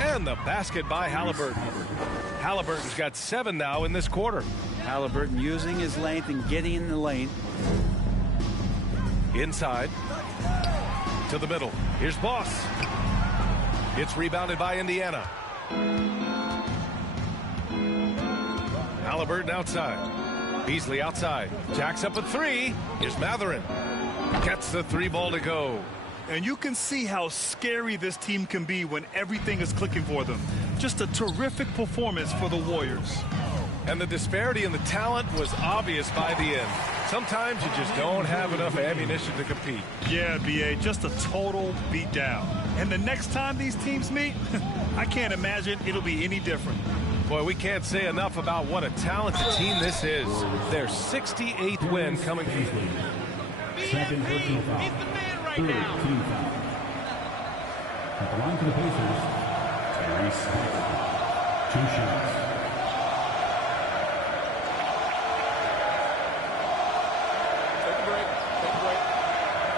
And the basket by Halliburton. Halliburton's got 7 now in this quarter. Halliburton using his length and getting in the lane. Inside. To the middle. Here's Boss. It's rebounded by Indiana. Halliburton outside. Beasley outside. Jacks up a 3. Here's Matherin. Gets the 3 ball to go. And you can see how scary this team can be when everything is clicking for them. Just a terrific performance for the Warriors. And the disparity in the talent was obvious by the end. Sometimes you just don't have enough ammunition to compete. Yeah, B.A., just a total beatdown. And the next time these teams meet, I can't imagine it'll be any different. Boy, we can't say enough about what a talented team this is. Their 68th win coming from Second personal foul. Third team foul. At the line for the Pacers, Tyrese Halliburton. 2 shots. Take a break.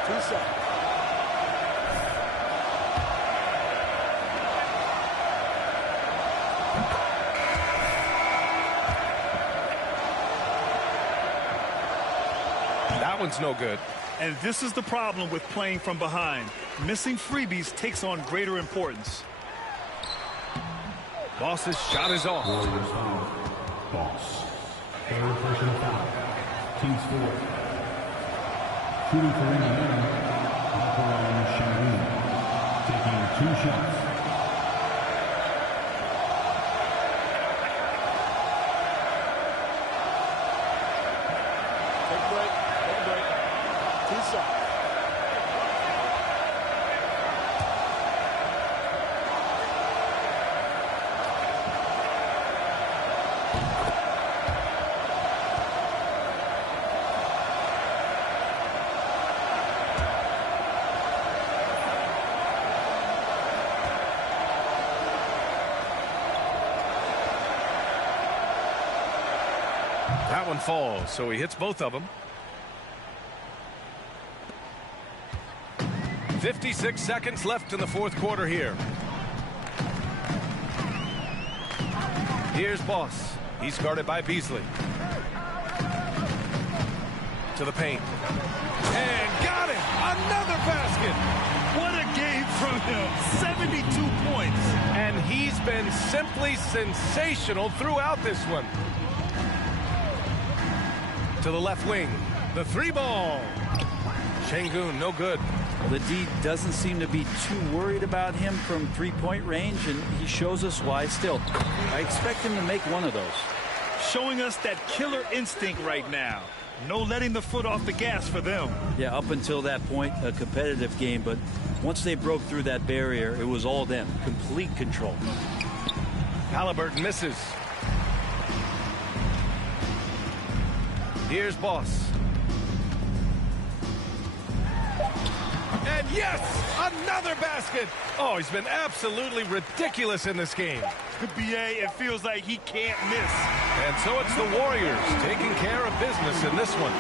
2 seconds. That one's no good. And this is the problem with playing from behind. Missing freebies takes on greater importance. Boss's shot is off. Warriors foul. Boss. Third personal foul. Team's 4. Shooting for Indiana, Alperon Shannon. Taking 2 shots. Take a break. 2 seconds. That one falls, so he hits both of them. 56 seconds left in the 4th quarter here. Here's Boss. He's guarded by Beasley. To the paint. And got it! Another basket! What a game from him. 72 points. And he's been simply sensational throughout this one. To the left wing. The 3 ball. Şengün, no good. The D doesn't seem to be too worried about him from 3-point range, and he shows us why still. I expect him to make one of those. Showing us that killer instinct right now. No letting the foot off the gas for them. Yeah, up until that point, a competitive game, but once they broke through that barrier, it was all them. Complete control. Halliburton misses. Here's Boss. And yes, another basket. Oh, he's been absolutely ridiculous in this game. BA, it feels like he can't miss. And so it's the Warriors taking care of business in this one.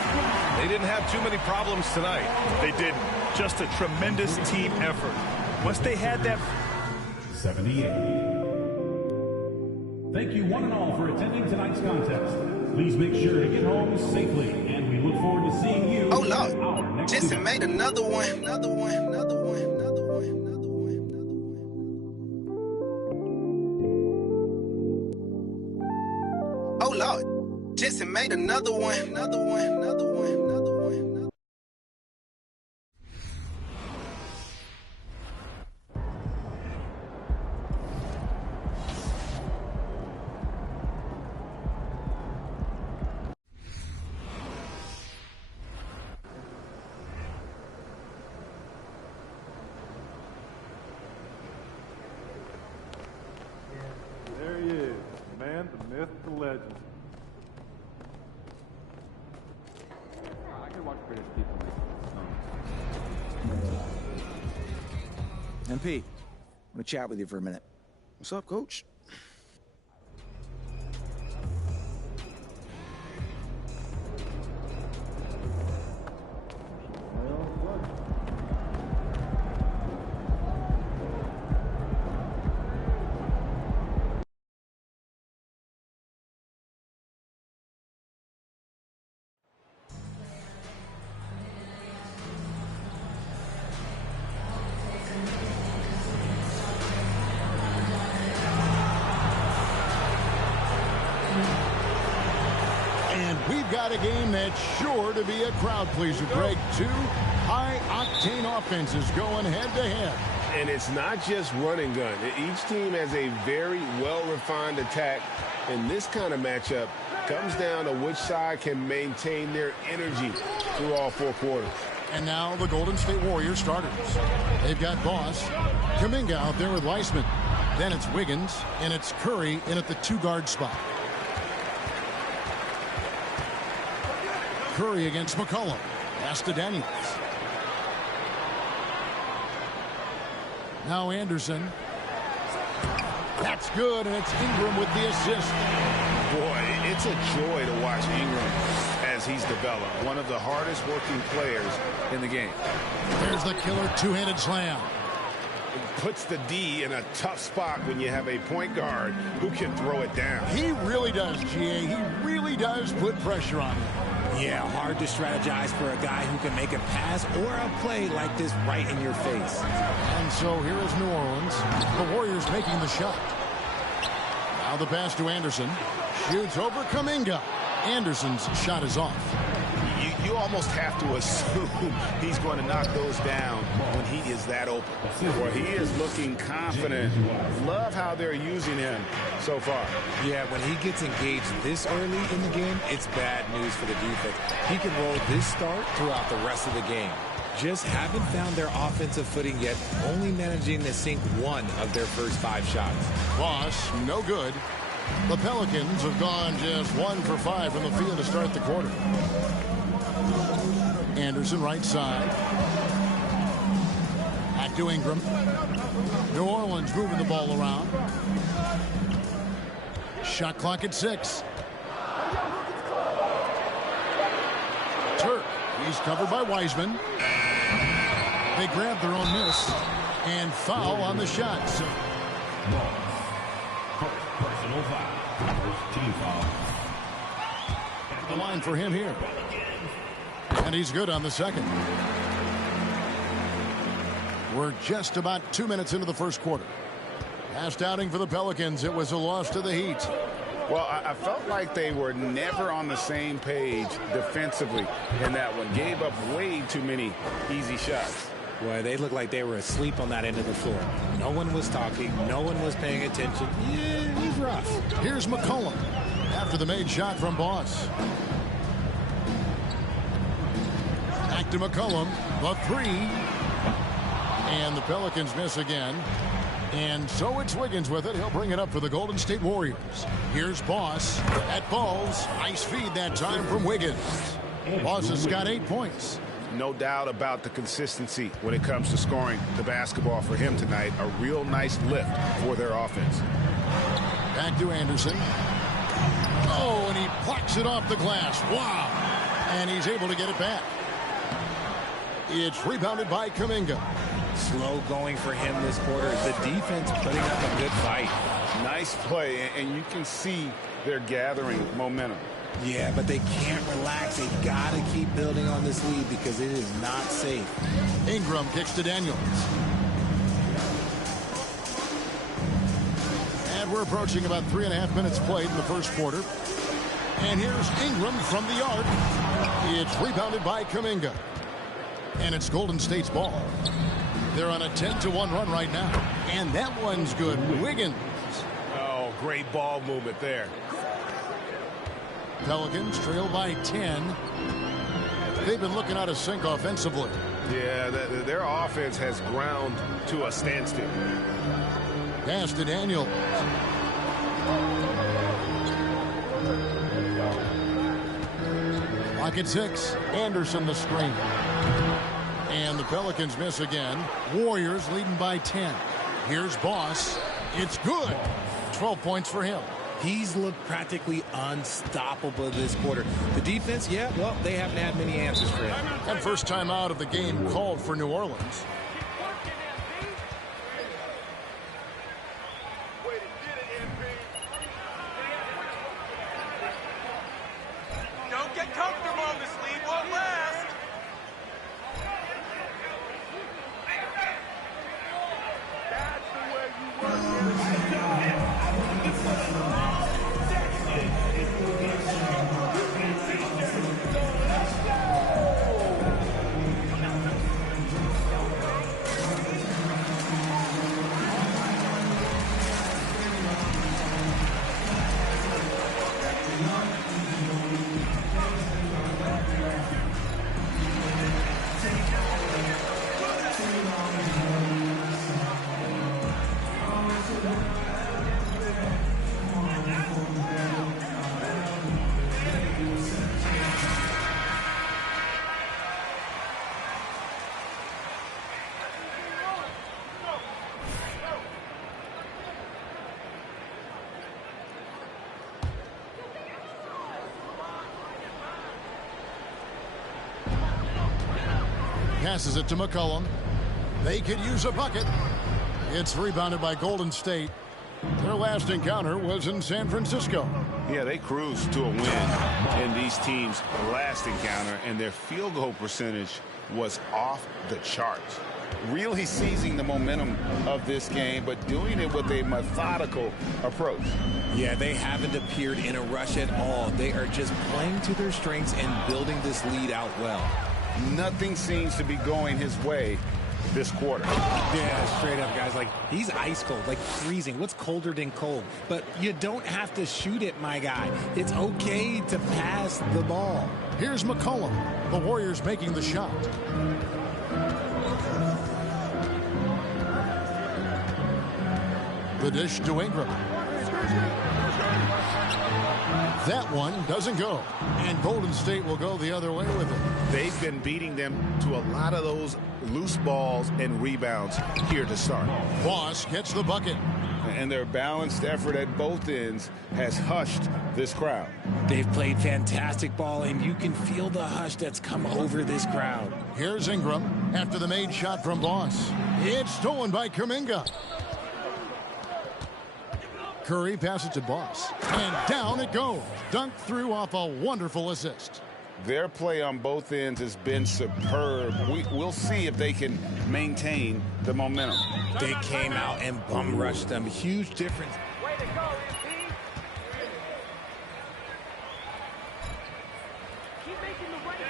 They didn't have too many problems tonight. They didn't. Just a tremendous team effort. Once they had that... 78. Thank you one and all for attending tonight's contest. Please make sure to get home safely, and we look forward to seeing you. Oh, Lord. Jensen made another one. Another one. Another one. Another one. Another one. Another one. Oh, Lord. Jensen made another one. Another one. Another one. Another one. Myth to legend. I can watch British people make songs. MP, I want to chat with you for a minute. What's up, Coach? Got a game that's sure to be a crowd pleaser, Greg. Two high-octane offenses going head-to-head. And it's not just run and gun. Each team has a very well-refined attack, and this kind of matchup comes down to which side can maintain their energy through all four quarters. And now the Golden State Warriors starters. They've got Boss, Kuminga out there with Weissman. Then it's Wiggins, and it's Curry in at the two-guard spot. Curry against McCollum. Pass to Daniels. Now Anderson. That's good, and it's Ingram with the assist. Boy, it's a joy to watch Ingram as he's developed. One of the hardest working players in the game. There's the killer two-handed slam. It puts the D in a tough spot when you have a point guard who can throw it down. He really does, GA. He really does put pressure on him. Yeah, hard to strategize for a guy who can make a pass or a play like this right in your face. And so here is New Orleans. The Warriors making the shot. Now the pass to Anderson. Shoots over Kuminga. Anderson's shot is off. You almost have to assume he's going to knock those down when he is that open. Well, he is looking confident. Love how they're using him so far. Yeah, when he gets engaged this early in the game, it's bad news for the defense. He can roll this start throughout the rest of the game. Just haven't found their offensive footing yet, only managing to sink one of their first 5 shots. Boss, no good. The Pelicans have gone just 1 for 5 from the field to start the quarter. Anderson right side. Back to Ingram. New Orleans moving the ball around. Shot clock at 6. Turk. He's covered by Wiseman. They grab their own miss. And foul on the shot. So personal foul. First team foul. The line for him here. And he's good on the second. We're just about 2 minutes into the first quarter. Last outing for the Pelicans. It was a loss to the Heat. Well, I felt like they were never on the same page defensively in that one. Gave up way too many easy shots. Boy, they looked like they were asleep on that end of the floor. No one was talking. No one was paying attention. Yeah, it was rough. Here's McCollum after the made shot from Boss. Back to McCollum. The 3. And the Pelicans miss again. And so it's Wiggins with it. He'll bring it up for the Golden State Warriors. Here's Boss at Balls. Nice feed that time from Wiggins. Boss has got 8 points. No doubt about the consistency when it comes to scoring the basketball for him tonight. A real nice lift for their offense. Back to Anderson. Oh, and he plucks it off the glass. Wow. And he's able to get it back. It's rebounded by Kuminga. Slow going for him this quarter. The defense putting up a good fight. Nice play, and you can see they're gathering momentum. Yeah, but they can't relax. They got to keep building on this lead because it is not safe. Ingram kicks to Daniels. And we're approaching about 3.5 minutes played in the first quarter. And here's Ingram from the arc. It's rebounded by Kuminga. And it's Golden State's ball. They're on a 10-1 run right now. And that one's good. Wiggins. Oh, great ball movement there. Pelicans trail by 10. They've been looking out of sync offensively. Yeah, their offense has ground to a standstill. Pass to Daniels. Pocket 6. Anderson the screen. And the Pelicans miss again. Warriors leading by 10. Here's Boss. It's good. 12 points for him. He's looked practically unstoppable this quarter. The defense, yeah, well, they haven't had many answers for him. And first time out of the game called for New Orleans. Don't get comfortable. This lead won't last. That's the way you work it. Passes it to McCollum. They could use a bucket. It's rebounded by Golden State. Their last encounter was in San Francisco. Yeah, they cruised to a win in these teams' last encounter, and their field goal percentage was off the charts. Really seizing the momentum of this game, but doing it with a methodical approach. Yeah, they haven't appeared in a rush at all. They are just playing to their strengths and building this lead out well. Nothing seems to be going his way this quarter. Yeah, straight up, guys. Like, he's ice cold, like freezing. What's colder than cold? But you don't have to shoot it, my guy. It's okay to pass the ball. Here's McCollum. The Warriors making the shot. The dish to Ingram. That one doesn't go. And Golden State will go the other way with it. They've been beating them to a lot of those loose balls and rebounds here to start. Boss gets the bucket. And their balanced effort at both ends has hushed this crowd. They've played fantastic ball, and you can feel the hush that's come over this crowd. Here's Ingram after the made shot from Boss. It's stolen by Kuminga. Curry passes to Boss. And down it goes. Dunked through off a wonderful assist. Their play on both ends has been superb. We'll see if they can maintain the momentum. They came out and bum rushed them. Huge difference. Way to go, MP. Keep making the right play.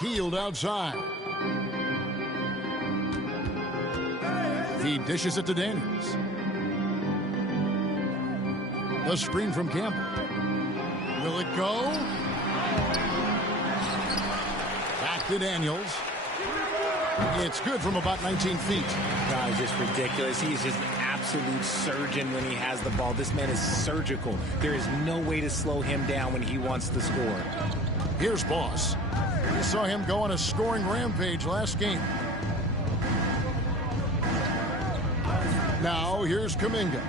Healed outside. He dishes it to Daniels. The screen from Campbell. Will it go? Back to Daniels. It's good from about 19 feet. God, just ridiculous. He's just an absolute surgeon when he has the ball. This man is surgical. There is no way to slow him down when he wants to score. Here's Boss. We saw him go on a scoring rampage last game. Now here's Kuminga.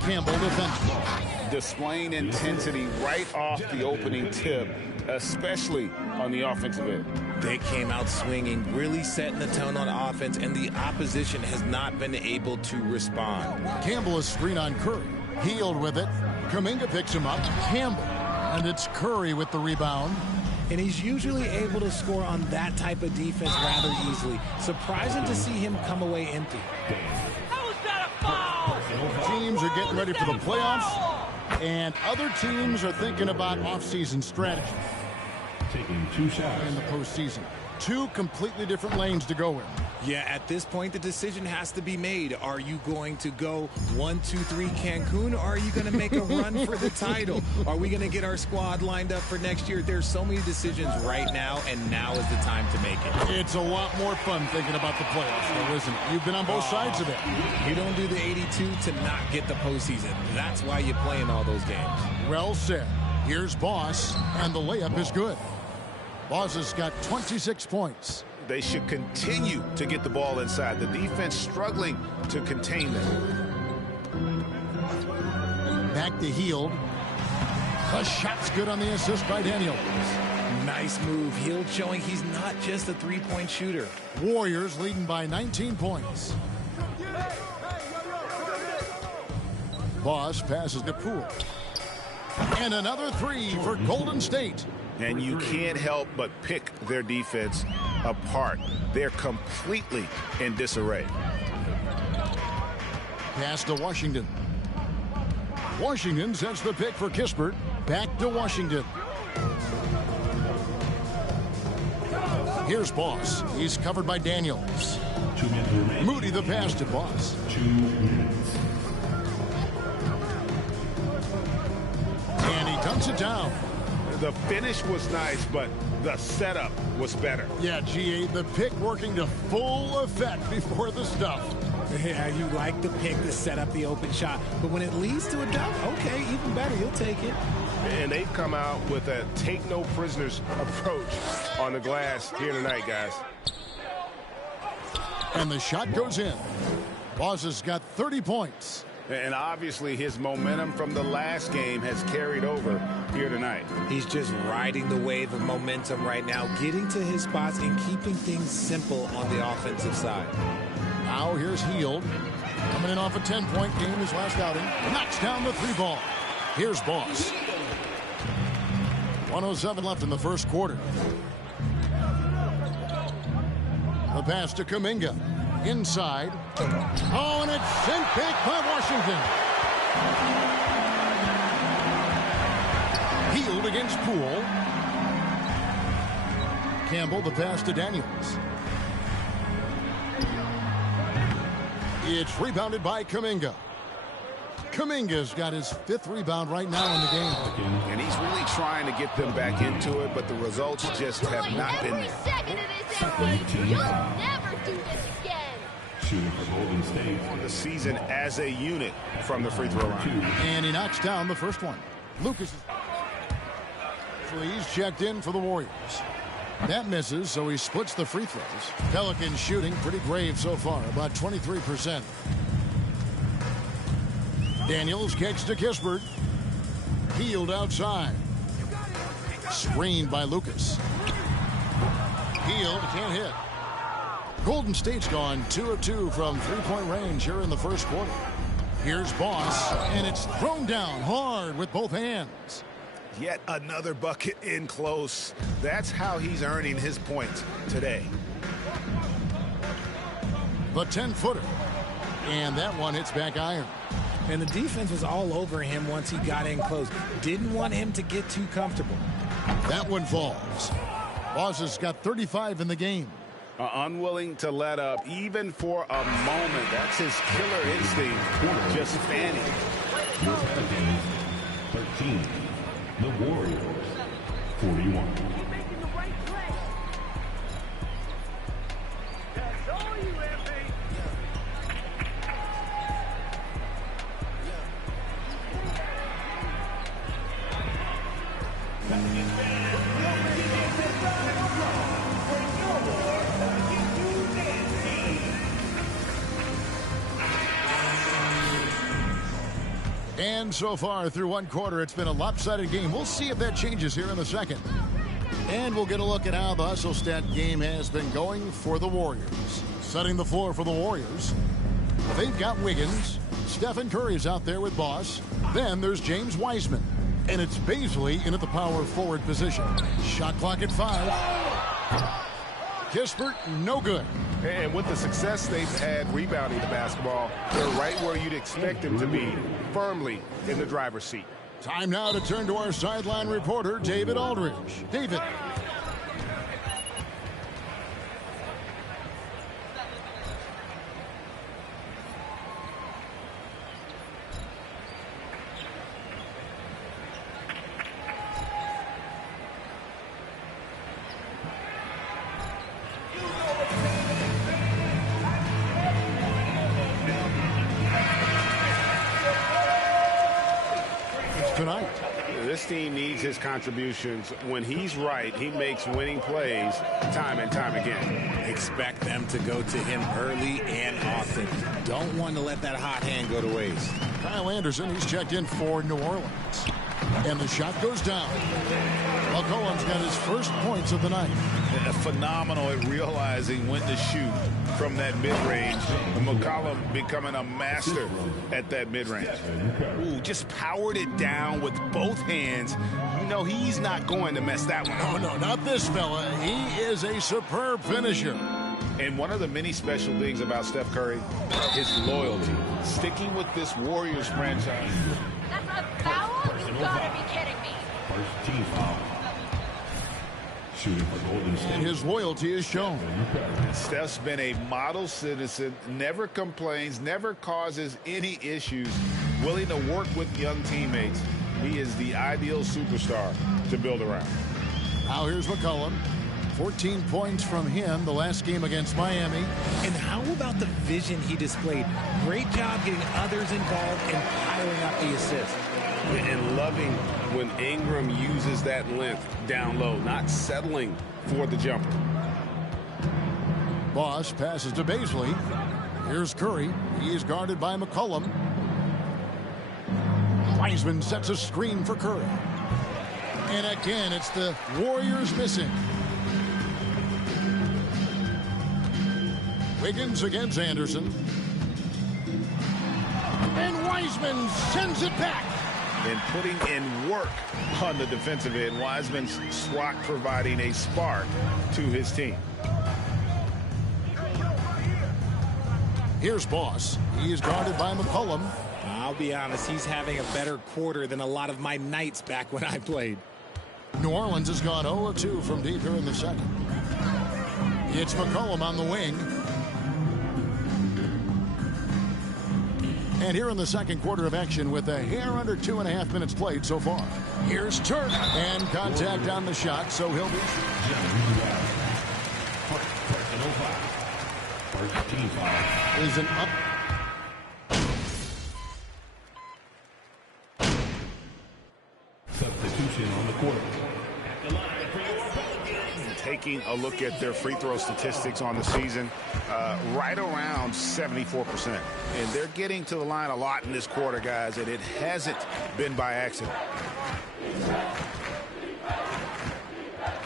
Campbell defensively. Displaying intensity right off the opening tip, especially on the offensive end. They came out swinging, really setting the tone on offense, and the opposition has not been able to respond. Campbell is screen on Curry. Healed with it. Kuminga picks him up. Campbell. And it's Curry with the rebound. And he's usually able to score on that type of defense rather easily. Surprising to see him come away empty. How is that a foul? Teams are getting ready for the playoffs. And other teams are thinking about offseason strategy. Taking 2 shots in the postseason. 2 completely different lanes to go in. Yeah, at this point, the decision has to be made. Are you going to go 1, 2, 3 Cancun, or are you going to make a run for the title? Are we going to get our squad lined up for next year? There's so many decisions right now, and now is the time to make it. It's a lot more fun thinking about the playoffs, though, isn't it? You've been on both sides of it. You don't do the 82 to not get the postseason. That's why you play in all those games. Well said. Here's Boss, and the layup is good. Boss has got 26 points. They should continue to get the ball inside. The defense struggling to contain them. Back to Hield. The shot's good on the assist by Daniels. Nice move. Hield showing he's not just a three-point shooter. Warriors leading by 19 points. Boss passes to Poole. And another 3 for Golden State. And you can't help but pick their defense apart. They're completely in disarray. Pass to Washington. Washington sets the pick for Kispert. Back to Washington. Here's Boss. He's covered by Daniels. 2 minutes remaining. Moody the pass to Boss. 2 minutes. And he dunks it down. The finish was nice, but the setup was better. Yeah, GA, the pick working to full effect before the stuff. Yeah, you like the pick to set up the open shot, but when it leads to a dunk, okay, even better, you'll take it. And they've come out with a take-no-prisoners approach on the glass here tonight, guys. And the shot goes in. Boss has got 30 points. And obviously his momentum from the last game has carried over here tonight. He's just riding the wave of momentum right now, getting to his spots and keeping things simple on the offensive side. Now here's Hield. Coming in off a 10-point game his last outing. Knocks down the 3 ball. Here's Boss. 1:07 left in the first quarter. The pass to Kuminga. Inside. Oh, and it's sent back by Washington. Hield against Poole. Campbell, the pass to Daniels. It's rebounded by Kuminga. Kuminga's got his 5th rebound right now in the game. And he's really trying to get them back into it, but the results just have not been there. You'll never do this again. Shooting for Golden State. On the season as a unit from the free throw line. And he knocks down the first one. Lucas he's checked in for the Warriors. That misses, so he splits the free throws. Pelicans shooting pretty grave so far, about 23%. Daniels kicks to Kispert. Hield outside. Screened by Lucas. Hield can't hit. Golden State's gone 2 of 2 from 3-point range here in the first quarter. Here's Boss, and it's thrown down hard with both hands. Yet another bucket in close. That's how he's earning his points today. The 10-footer. And that one hits back iron. And the defense was all over him once he got in close. Didn't want him to get too comfortable. That one falls. Boss has got 35 in the game. Unwilling to let up even for a moment. That's his killer instinct. Just fanning. Your Pelicans, 13. The Warriors, 41. And so far through one quarter, it's been a lopsided game. We'll see if that changes here in the second. And we'll get a look at how the hustle stat game has been going for the Warriors. Setting the floor for the Warriors. They've got Wiggins. Stephen Curry's out there with Boss. Then there's James Wiseman. And it's Baisley in at the power forward position. Shot clock at 5. Kispert, no good. And with the success they've had rebounding the basketball, they're right where you'd expect them to be, firmly in the driver's seat. Time now to turn to our sideline reporter, David Aldridge. David. Tonight. This team needs his contributions. When he's right, he makes winning plays time and time again. Expect them to go to him early and often. Don't want to let that hot hand go to waste. Kyle Anderson, he's checked in for New Orleans. And the shot goes down. McCollum's got his first points of the night. Phenomenal at realizing when to shoot from that mid-range. McCollum becoming a master at that mid-range. Ooh, just powered it down with both hands. You know he's not going to mess that one up. Oh, no, not this fella. He is a superb finisher. And one of the many special things about Steph Curry, his loyalty. Sticking with this Warriors franchise. That's a foul? You gotta be kidding me. First team foul. Shooting for Golden State. And his loyalty is shown. Steph's been a model citizen, never complains, never causes any issues, willing to work with young teammates. He is the ideal superstar to build around. Now here's McCollum. 14 points from him the last game against Miami. And how about the vision he displayed? Great job getting others involved and piling up the assists. And loving when Ingram uses that length down low, not settling for the jumper. Boss passes to Baisley. Here's Curry. He is guarded by McCollum. Wiseman sets a screen for Curry. And again, it's the Warriors missing. Wiggins against Anderson. And Wiseman sends it back. And putting in work on the defensive end. Wiseman's swat providing a spark to his team. Here's Boss. He is guarded by McCollum. I'll be honest, he's having a better quarter than a lot of my nights back when I played. New Orleans has gone 0-2 from deep here in the second. It's McCollum on the wing. And here in the second quarter of action with a hair under 2.5 minutes played so far. Here's Turner. And contact on the shot, so he'll be... First team foul. Is an up... Substitution on the court. Taking a look at their free throw statistics on the season, right around 74%. And they're getting to the line a lot in this quarter, guys, and it hasn't been by accident.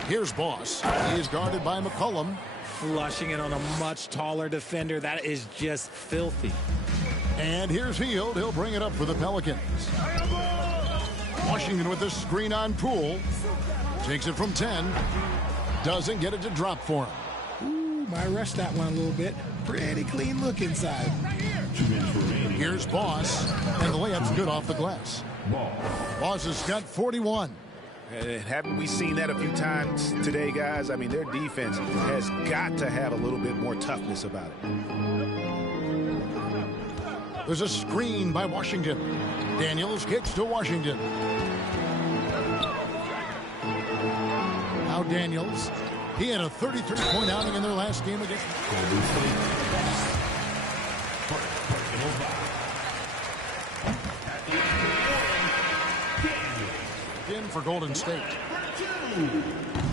Here's Boss. He is guarded by McCollum. Flushing it on a much taller defender. That is just filthy. And here's Hield. He'll bring it up for the Pelicans. Washington with the screen on Poole. Takes it from 10. Doesn't get it to drop for him. Ooh, might rush that one a little bit. Pretty clean look inside. Here's Boss. And the layup's good off the glass. Boss has got 41. Haven't we seen that a few times today, guys? I mean, their defense has got to have a little bit more toughness about it. There's a screen by Washington. Daniels kicks to Washington. Now Daniels. He had a 33-point outing in their last game against Golden State. In for Golden State.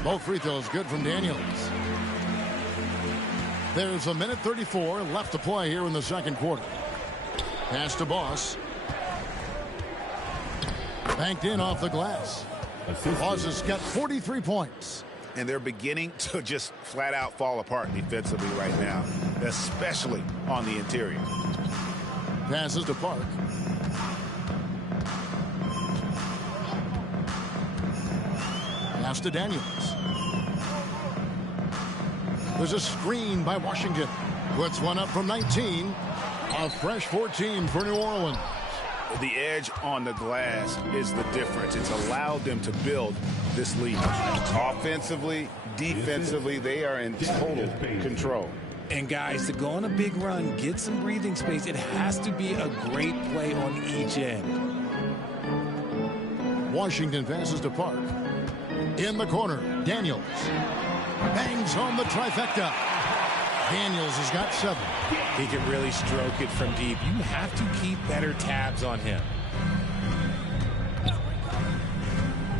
Both free throws good from Daniels. There's a minute 34 left to play here in the second quarter. Pass to Boss. Banked in off the glass. Boss has got 43 points. And they're beginning to just flat out fall apart defensively right now, especially on the interior. Passes to Park. Pass to Daniels. There's a screen by Washington. Puts one up from 19. A fresh 14 for New Orleans. The edge on the glass is the difference. It's allowed them to build this lead. Offensively, defensively, they are in total control. And guys, to go on a big run, get some breathing space, it has to be a great play on each end. Washington passes to Park. In the corner, Daniels bangs home the trifecta. Daniels has got 7. He can really stroke it from deep. You have to keep better tabs on him.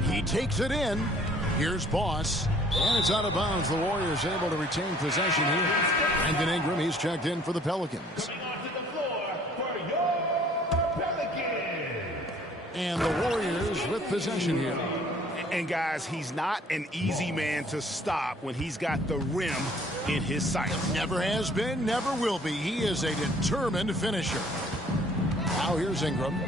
He takes it in. Here's Boss. And it's out of bounds. The Warriors able to retain possession here. Brandon Ingram, he's checked in for the Pelicans. And the Warriors with possession here. And guys, he's not an easy man to stop when he's got the rim in his sights. Never has been, never will be. He is a determined finisher. Now here's Ingram.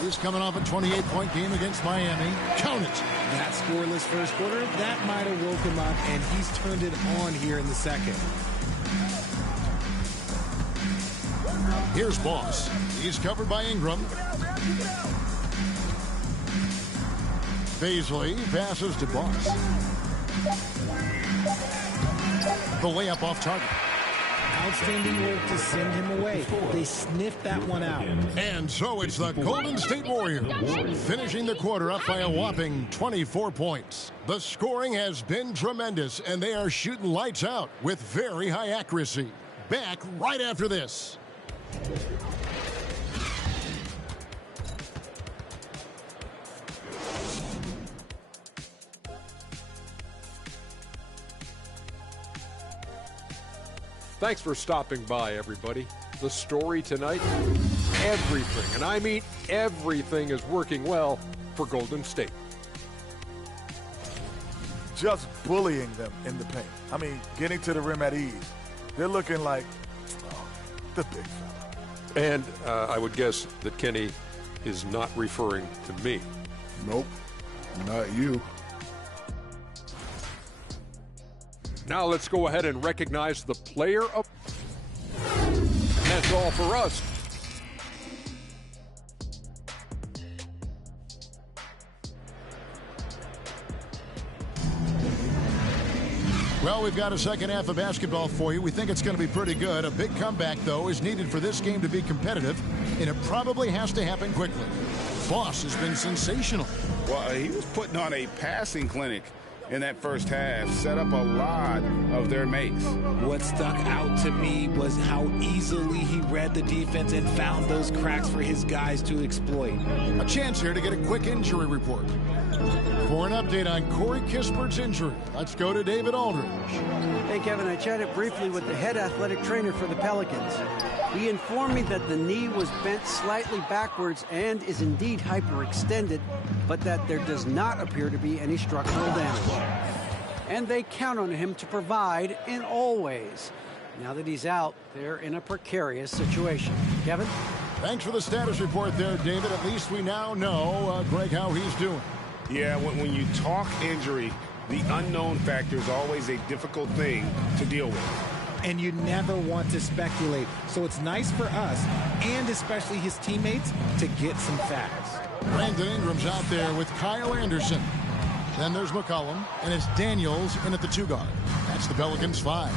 He's coming off a 28-point game against Miami. Count it. That scoreless first quarter, that might have woke him up, and he's turned it on here in the second. Here's Boss. He's covered by Ingram. Baisley passes to Boss. The layup off target. Outstanding work to send him away. They sniffed that one out. And so it's the Golden State Warriors finishing the quarter up by a whopping 24 points. The scoring has been tremendous, and they are shooting lights out with very high accuracy. Back right after this. Thanks for stopping by, everybody. The story tonight, everything, and I mean everything, is working well for Golden State. Just bullying them in the paint. I mean, getting to the rim at ease. They're looking like the big fella. And I would guess that Kenny is not referring to me. Nope, not you. Now let's go ahead and recognize the player of... And that's all for us. Well, we've got a second half of basketball for you. We think it's going to be pretty good. A big comeback, though, is needed for this game to be competitive, and it probably has to happen quickly. Boss has been sensational. Well, he was putting on a passing clinic in that first half, set up a lot of their makes. What stuck out to me was how easily he read the defense and found those cracks for his guys to exploit. A chance here to get a quick injury report. For an update on Corey Kispert's injury, let's go to David Aldridge. Hey, Kevin, I chatted briefly with the head athletic trainer for the Pelicans. He informed me that the knee was bent slightly backwards and is indeed hyperextended, but that there does not appear to be any structural damage. And they count on him to provide in all ways. Now that he's out, they're in a precarious situation. Kevin? Thanks for the status report there, David. At least we now know, Greg, how he's doing. Yeah, when you talk injury, the unknown factor is always a difficult thing to deal with. And you never want to speculate. So it's nice for us, and especially his teammates, to get some facts. Brandon Ingram's out there with Kyle Anderson. Then there's McCollum, and it's Daniels in at the 2 guard. That's the Pelicans 5.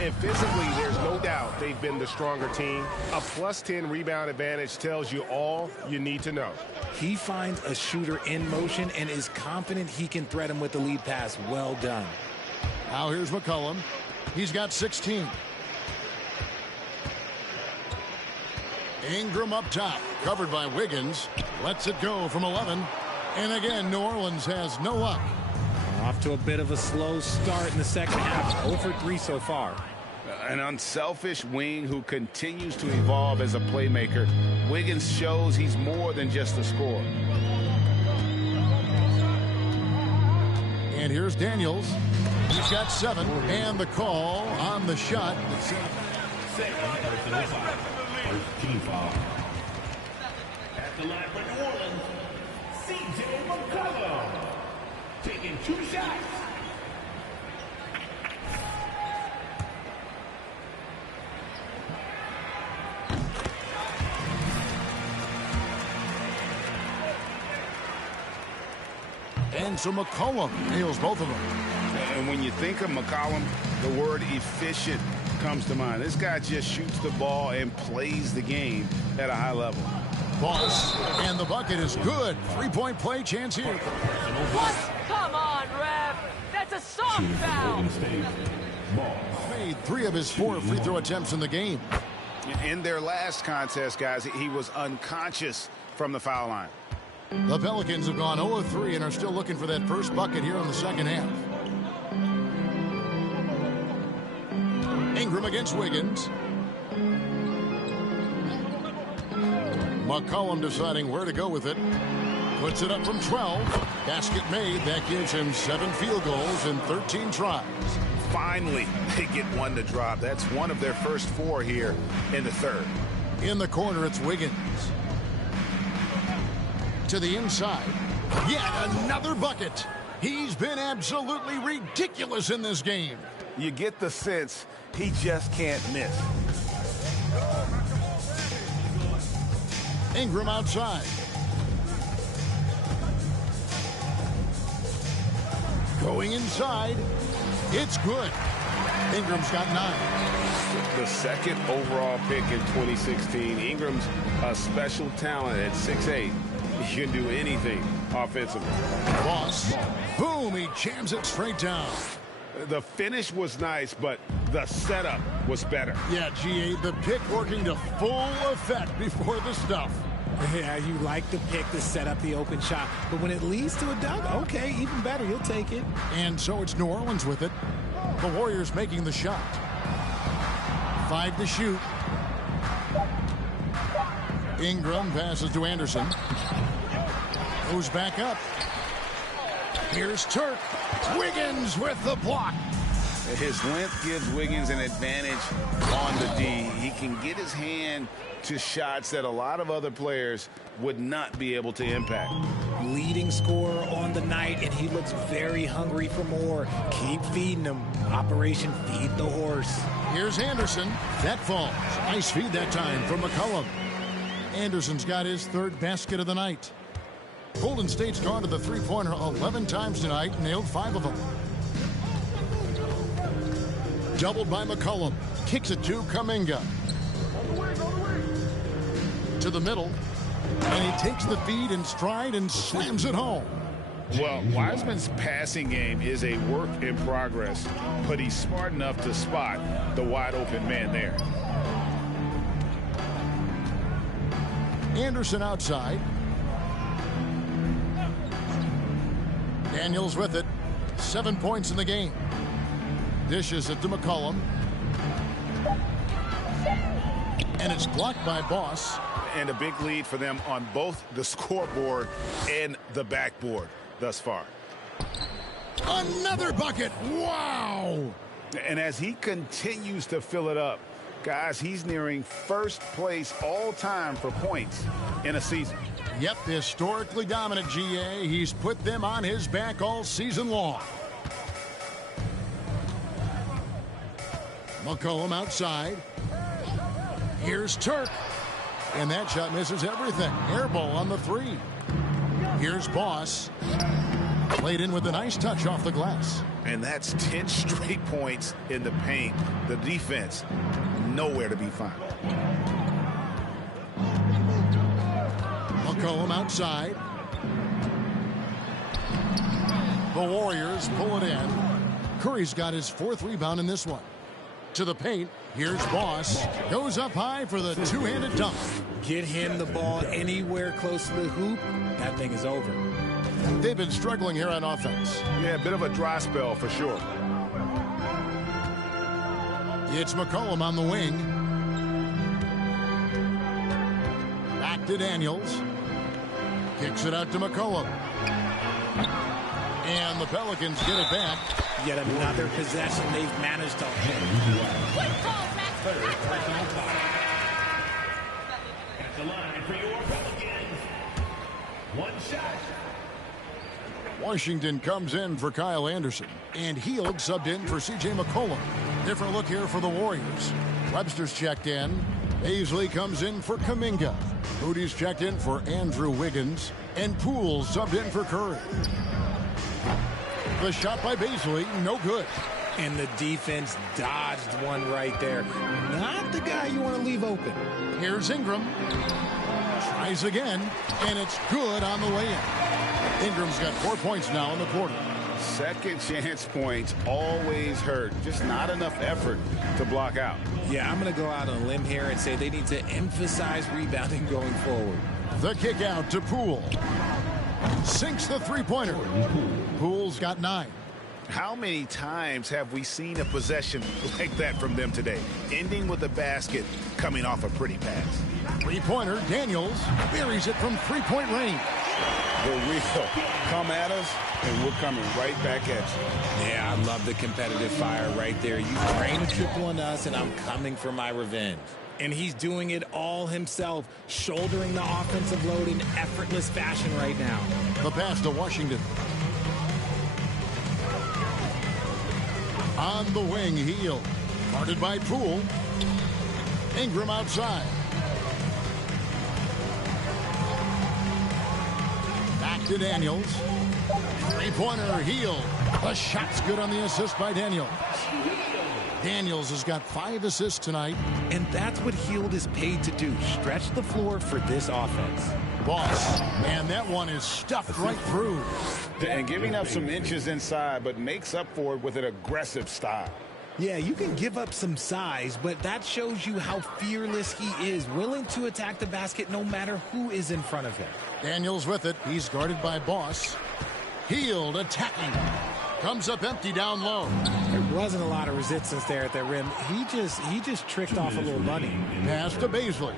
And physically, there's no doubt they've been the stronger team. A +10 rebound advantage tells you all you need to know. He finds a shooter in motion and is confident he can threat him with the lead pass. Well done. Now here's McCollum. He's got 16. Ingram up top, covered by Wiggins. Lets it go from 11. And again, New Orleans has no luck. Off to a bit of a slow start in the second half. 0 for 3 so far. An unselfish wing who continues to evolve as a playmaker. Wiggins shows he's more than just a scorer. And here's Daniels. He's got 7. And the call on the shot. Second personal foul. First team foul. At the line for New Orleans, C.J. McCollum. Taking 2 shots. And so McCollum nails both of them. And when you think of McCollum, the word efficient comes to mind. This guy just shoots the ball and plays the game at a high level. Boss, and the bucket is good. 3-point play chance here. What? Come on, ref. That's a soft foul. Made 3 of his 4 free throw attempts in the game. In their last contest, guys, he was unconscious from the foul line. The Pelicans have gone 0 of 3 and are still looking for that first bucket here in the second half. Ingram against Wiggins. McCollum deciding where to go with it. Puts it up from 12. Basket made. That gives him 7 field goals in 13 tries. Finally, they get one to drop. That's one of their first 4 here in the third. In the corner, it's Wiggins. To the inside. Yet another bucket. He's been absolutely ridiculous in this game. You get the sense he just can't miss. Ingram outside. Going inside. It's good. Ingram's got 9. The second overall pick in 2016. Ingram's a special talent at 6'8". He can do anything offensively. Boss. Boom, he jams it straight down. The finish was nice, but the setup was better. Yeah, GA, the pick working to full effect before the stuff. Yeah, you like the pick to set up the open shot, but when it leads to a dunk, okay, even better, you'll take it. And so it's New Orleans with it. The Warriors making the shot. 5 to shoot. Ingram passes to Anderson. Goes back up. Here's Turk. Wiggins with the block. His length gives Wiggins an advantage on the D. He can get his hand to shots that a lot of other players would not be able to impact. Leading scorer on the night, and he looks very hungry for more. Keep feeding him. Operation Feed the Horse. Here's Anderson. That falls. Nice feed that time from McCollum. Anderson's got his 3rd basket of the night. Golden State's gone to the three-pointer 11 times tonight, nailed 5 of them. Doubled by McCollum. Kicks it to Kuminga. To the middle. And he takes the feed in stride and slams it home. Well, Wiseman's passing game is a work in progress, but he's smart enough to spot the wide-open man there. Anderson outside. Daniels with it. 7 points in the game. Dishes it to McCollum. And it's blocked by Boss. And a big lead for them on both the scoreboard and the backboard thus far. Another bucket. Wow. And as he continues to fill it up, guys, he's nearing first place all time for points in a season. Yep, historically dominant, GA. He's put them on his back all season long. McCollum outside. Here's Turk. And that shot misses everything. Air ball on the 3. Here's Boss. Played in with a nice touch off the glass. And that's 10 straight points in the paint. The defense, nowhere to be found. McCollum outside. The Warriors pull it in. Curry's got his 4th rebound in this one. To the paint. Here's Boss. Goes up high for the two-handed dunk. Get him the ball anywhere close to the hoop. That thing is over. They've been struggling here on offense. Yeah, a bit of a dry spell for sure. It's McCollum on the wing. Back to Daniels. Kicks it out to McCollum. And the Pelicans get it back. Yet another possession they've managed to hold. Third personal foul. At the line for your Pelicans. 1 shot. Washington comes in for Kyle Anderson. And Heald subbed in for C.J. McCollum. Different look here for the Warriors. Webster's checked in. Paisley comes in for Kuminga. Moody's checked in for Andrew Wiggins. And Poole subbed in for Curry. The shot by Beasley, no good. And the defense dodged one right there. Not the guy you want to leave open. Here's Ingram. Tries again, and it's good on the way in. Ingram's got 4 points now in the quarter. Second chance points always hurt. Just not enough effort to block out. Yeah, I'm going to go out on a limb here and say they need to emphasize rebounding going forward. The kick out to Poole. Sinks the three-pointer. Poole's got 9. How many times have we seen a possession like that from them today? Ending with a basket coming off a pretty pass. Three-pointer, Daniels buries it from three-point range. The real come at us, and we're coming right back at you. Yeah, I love the competitive fire right there. You drain a triple on us, and I'm coming for my revenge. And he's doing it all himself, shouldering the offensive load in effortless fashion right now. The pass to Washington. On the wing, Hield. Guarded by Poole. Ingram outside. Back to Daniels. Three-pointer, Hield. The shot's good on the assist by Daniels. Daniels has got 5 assists tonight. And that's what Hield is paid to do. Stretch the floor for this offense. Boss. And that one is stuffed right through. And giving up some inches inside, but makes up for it with an aggressive style. Yeah, you can give up some size, but that shows you how fearless he is, willing to attack the basket no matter who is in front of him. Daniels with it. He's guarded by Boss. Hield attacking. Comes up empty down low. There wasn't a lot of resistance there at the rim. He just tricked off a little bunny. Pass to Beasley.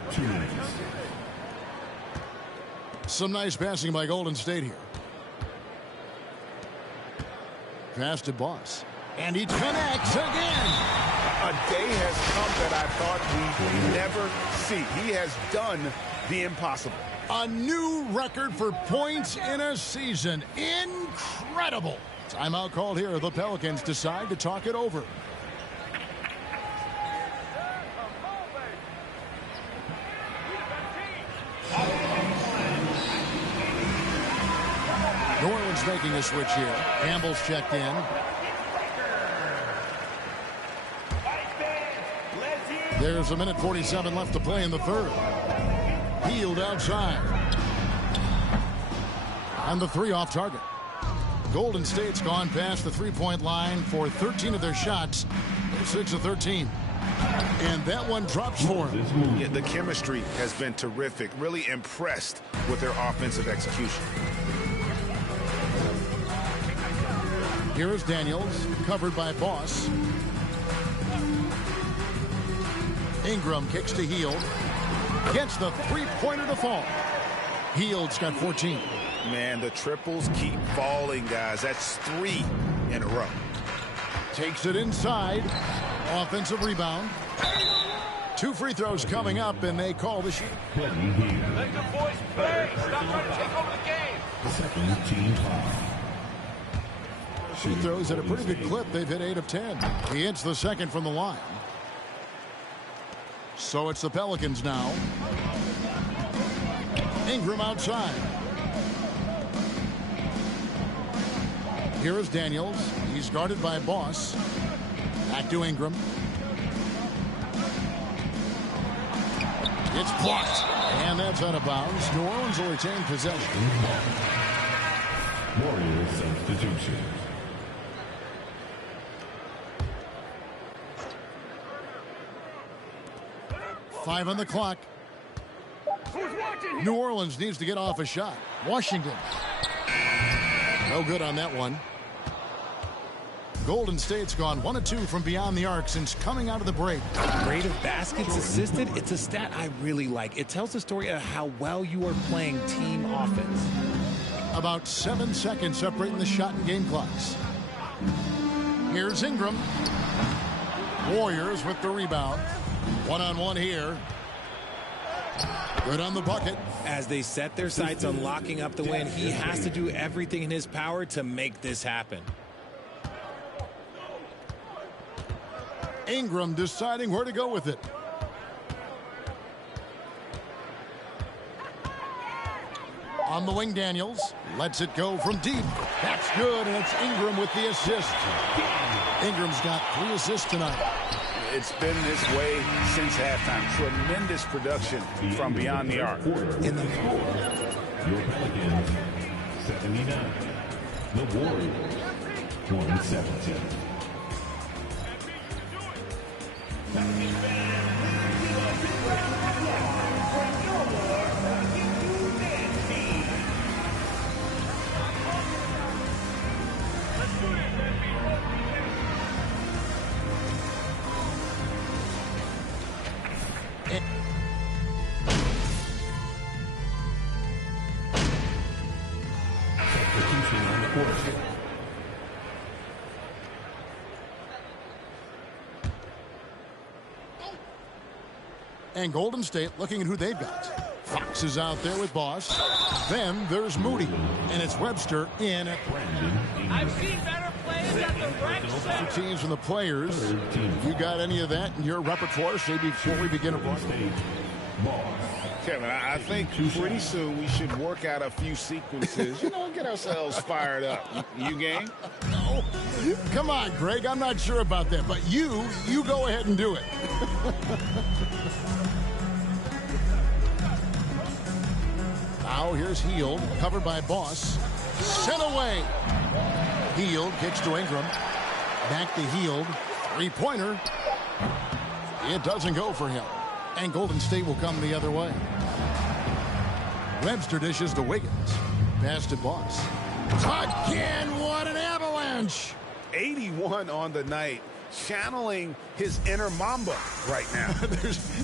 Some nice passing by Golden State here. Pass to Boss. And he connects again. A day has come that I thought we'd never see. He has done the impossible. A new record for points in a season. Incredible. Timeout called here. The Pelicans decide to talk it over. New Orleans making a switch here. Campbell's checked in. There's a minute 47 left to play in the third. Hield outside. And the three off target. Golden State's gone past the three-point line for 13 of their shots. They're 6 of 13. And that one drops for him. Yeah, the chemistry has been terrific. Really impressed with their offensive execution. Here's Daniels, covered by Boss. Ingram kicks to Hield. Gets the three-pointer to fall. Hield's got 14. Man, the triples keep falling, guys. That's 3 in a row. Takes it inside. Offensive rebound. 2 free throws coming up, and they call the shoot. Let the boys play. Stop trying to take over the game. Second team foul. Free throws at a pretty good clip. They've hit 8 of 10. He hits the second from the line. So it's the Pelicans now. Ingram outside. Here is Daniels. He's guarded by Boss. Back to Ingram. It's blocked. And that's out of bounds. New Orleans will retain possession. Warriors substitution. Five on the clock. New Orleans needs to get off a shot. Washington. No good on that one. Golden State's gone 1 of 2 from beyond the arc since coming out of the break. Rate of baskets assisted, it's a stat I really like. It tells the story of how well you are playing team offense. About 7 seconds separating the shot and game clocks. Here's Ingram. Warriors with the rebound. One-on-one here. Good on the bucket. As they set their sights on locking up the win, he has to do everything in his power to make this happen. Ingram deciding where to go with it. On the wing, Daniels lets it go from deep. That's good, and it's Ingram with the assist. Ingram's got 3 assists tonight. It's been this way since halftime. Tremendous production from beyond the arc. In the your Pelicans, 79. The Warriors, 117. And Golden State looking at who they've got. Fox is out there with Boss. Then there's Moody. And it's Webster in at I've seen better plays at the rec center. teams from the players. You got any of that in your repertoire, say, before we begin a run? Kevin, I think pretty soon we should work out a few sequences, get ourselves fired up. You game? No. Come on, Greg. I'm not sure about that. But you go ahead and do it. Now here's Hield, covered by Boss. Sent away. Hield kicks to Ingram. Back to Hield. 3-pointer. It doesn't go for him. And Golden State will come the other way. Webster dishes to Wiggins. Pass to Boss. Again, what an avalanche! 81 on the night. Channeling his inner Mamba right now.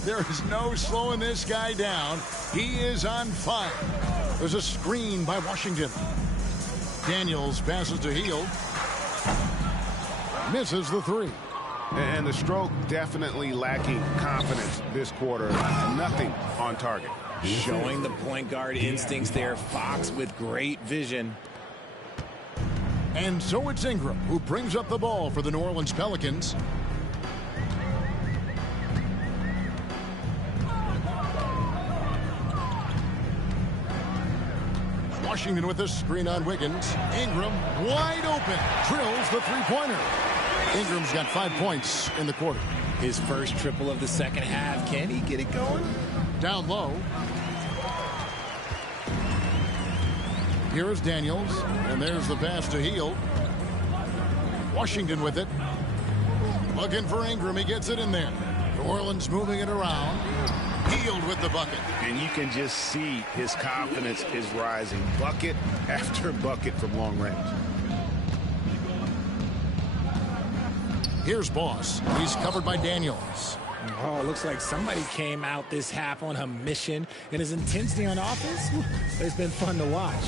there is no slowing this guy down. He is on fire. There's a screen by Washington. Daniels passes to Hield. Misses the 3. And the stroke definitely lacking confidence this quarter. Nothing on target. Showing the point guard instincts there. Fox with great vision. And so it's Ingram who brings up the ball for the New Orleans Pelicans. Washington with a screen on Wiggins. Ingram wide open. Drills the 3-pointer. Ingram's got 5 points in the quarter. His first triple of the second half. Can he get it going? Down low. Here is Daniels, and there's the pass to Hield. Washington with it. Looking for Ingram. He gets it in there. New Orleans moving it around. Hield with the bucket. And you can just see his confidence is rising. Bucket after bucket from long range. Here's Boss. He's covered by Daniels. Oh, looks like somebody came out this half on a mission, and his intensity on offense, it's been fun to watch.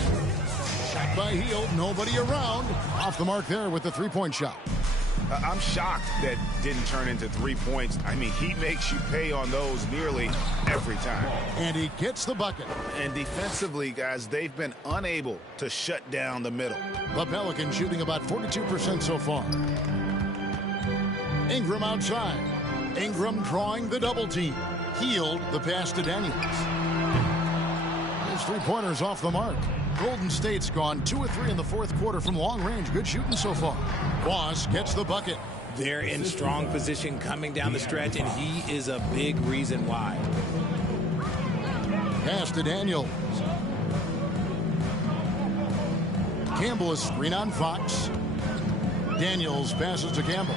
Shot by Hield, nobody around. Off the mark there with the 3-point shot. I'm shocked that didn't turn into 3 points. I mean, he makes you pay on those nearly every time. And he gets the bucket. And defensively, guys, they've been unable to shut down the middle. The Pelicans shooting about 42% so far. Ingram outside. Ingram drawing the double team. Hield the pass to Daniels. His 3-pointers off the mark. Golden State's gone 2 of 3 in the fourth quarter from long range. Good shooting so far. Boss gets the bucket. They're in strong position coming down the stretch, and he is a big reason why. Pass to Daniels. Campbell is screen on Fox. Daniels passes to Campbell.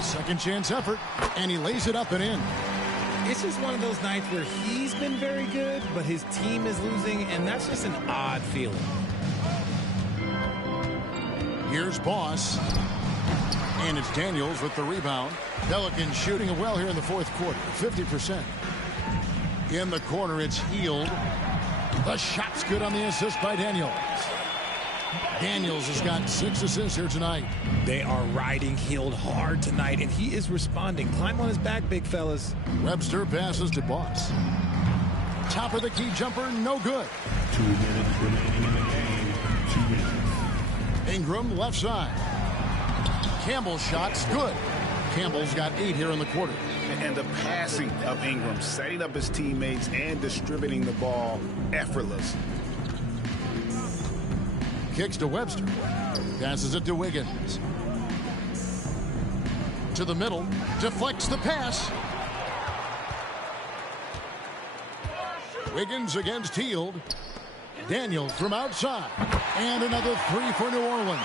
Second chance effort, and he lays it up and in. It's just one of those nights where he's been very good, but his team is losing, and that's just an odd feeling. Here's Boss. And it's Daniels with the rebound. Pelicans shooting it well here in the fourth quarter, 50%. In the corner, it's Hield. The shot's good on the assist by Daniels. Daniels has got 6 assists here tonight. They are riding Hield hard tonight, and he is responding. Climb on his back, big fellas. Webster passes to Boss. Top of the key jumper, no good. 2 minutes remaining in the game. 2 minutes. Ingram left side. Campbell's shot's good. Campbell's got 8 here in the quarter. And the passing of Ingram, setting up his teammates and distributing the ball, effortless. kicks to Webster. Passes it to Wiggins. To the middle. Deflects the pass. Wiggins against Hield. Daniels from outside. And another three for New Orleans.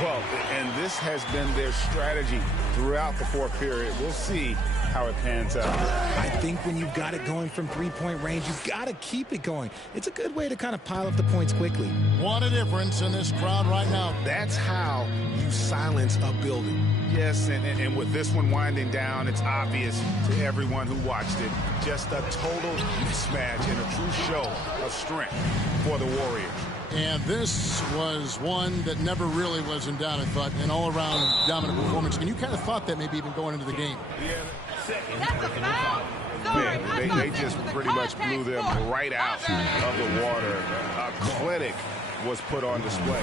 Well, and this has been their strategy throughout the fourth period. We'll see how it pans out. I think when you've got it going from three-point range, you've got to keep it going. It's a good way to kind of pile up the points quickly. What a difference in this crowd right now. That's how you silence a building. Yes, and with this one winding down, it's obvious to everyone who watched it. Just a total mismatch and a true show of strength for the Warriors. And this was one that never really was in doubt, I thought, an all-around dominant performance. And you kind of thought that maybe even going into the game. They just pretty much blew them right out of the water. A clinic was put on display.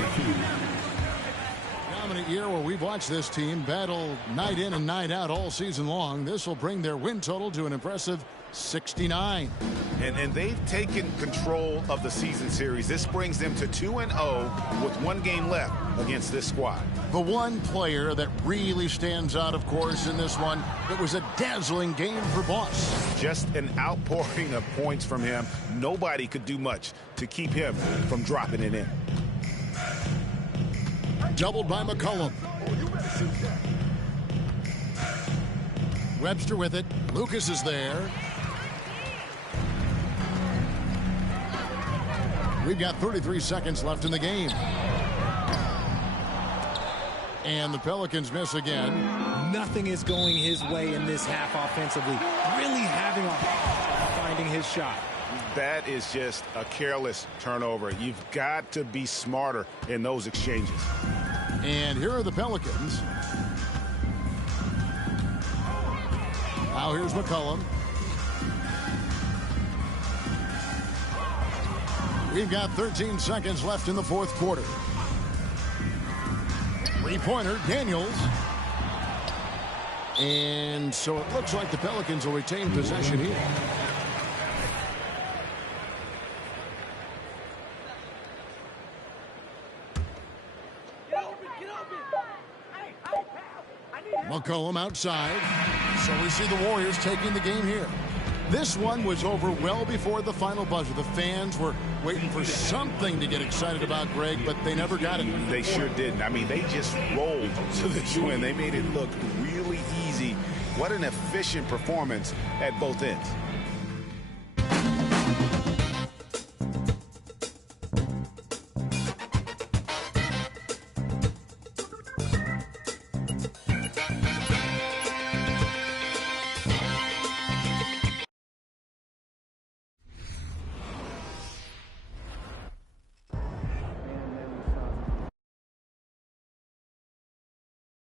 Dominant year where we've watched this team battle night in and night out all season long. This will bring their win total to an impressive 69. And they've taken control of the season series. This brings them to 2-0 with one game left against this squad. The one player that really stands out, of course, in this one, it was a dazzling game for Boss. Just an outpouring of points from him. Nobody could do much to keep him from dropping it in. Doubled by McCollum. Webster with it. Lucas is there. We've got 33 seconds left in the game. And the Pelicans miss again. Nothing is going his way in this half offensively. Really having a hard time finding his shot. That is just a careless turnover. You've got to be smarter in those exchanges. And here are the Pelicans. Now here's McCollum. We've got 13 seconds left in the fourth quarter. Three-pointer, Daniels. And so it looks like the Pelicans will retain possession here. McCollum outside. So we see the Warriors taking the game here. This one was over well before the final buzzer. The fans were waiting for something to get excited about, Greg, but they never got it. They sure didn't. I mean, they just rolled to this win. They made it look really easy. What an efficient performance at both ends.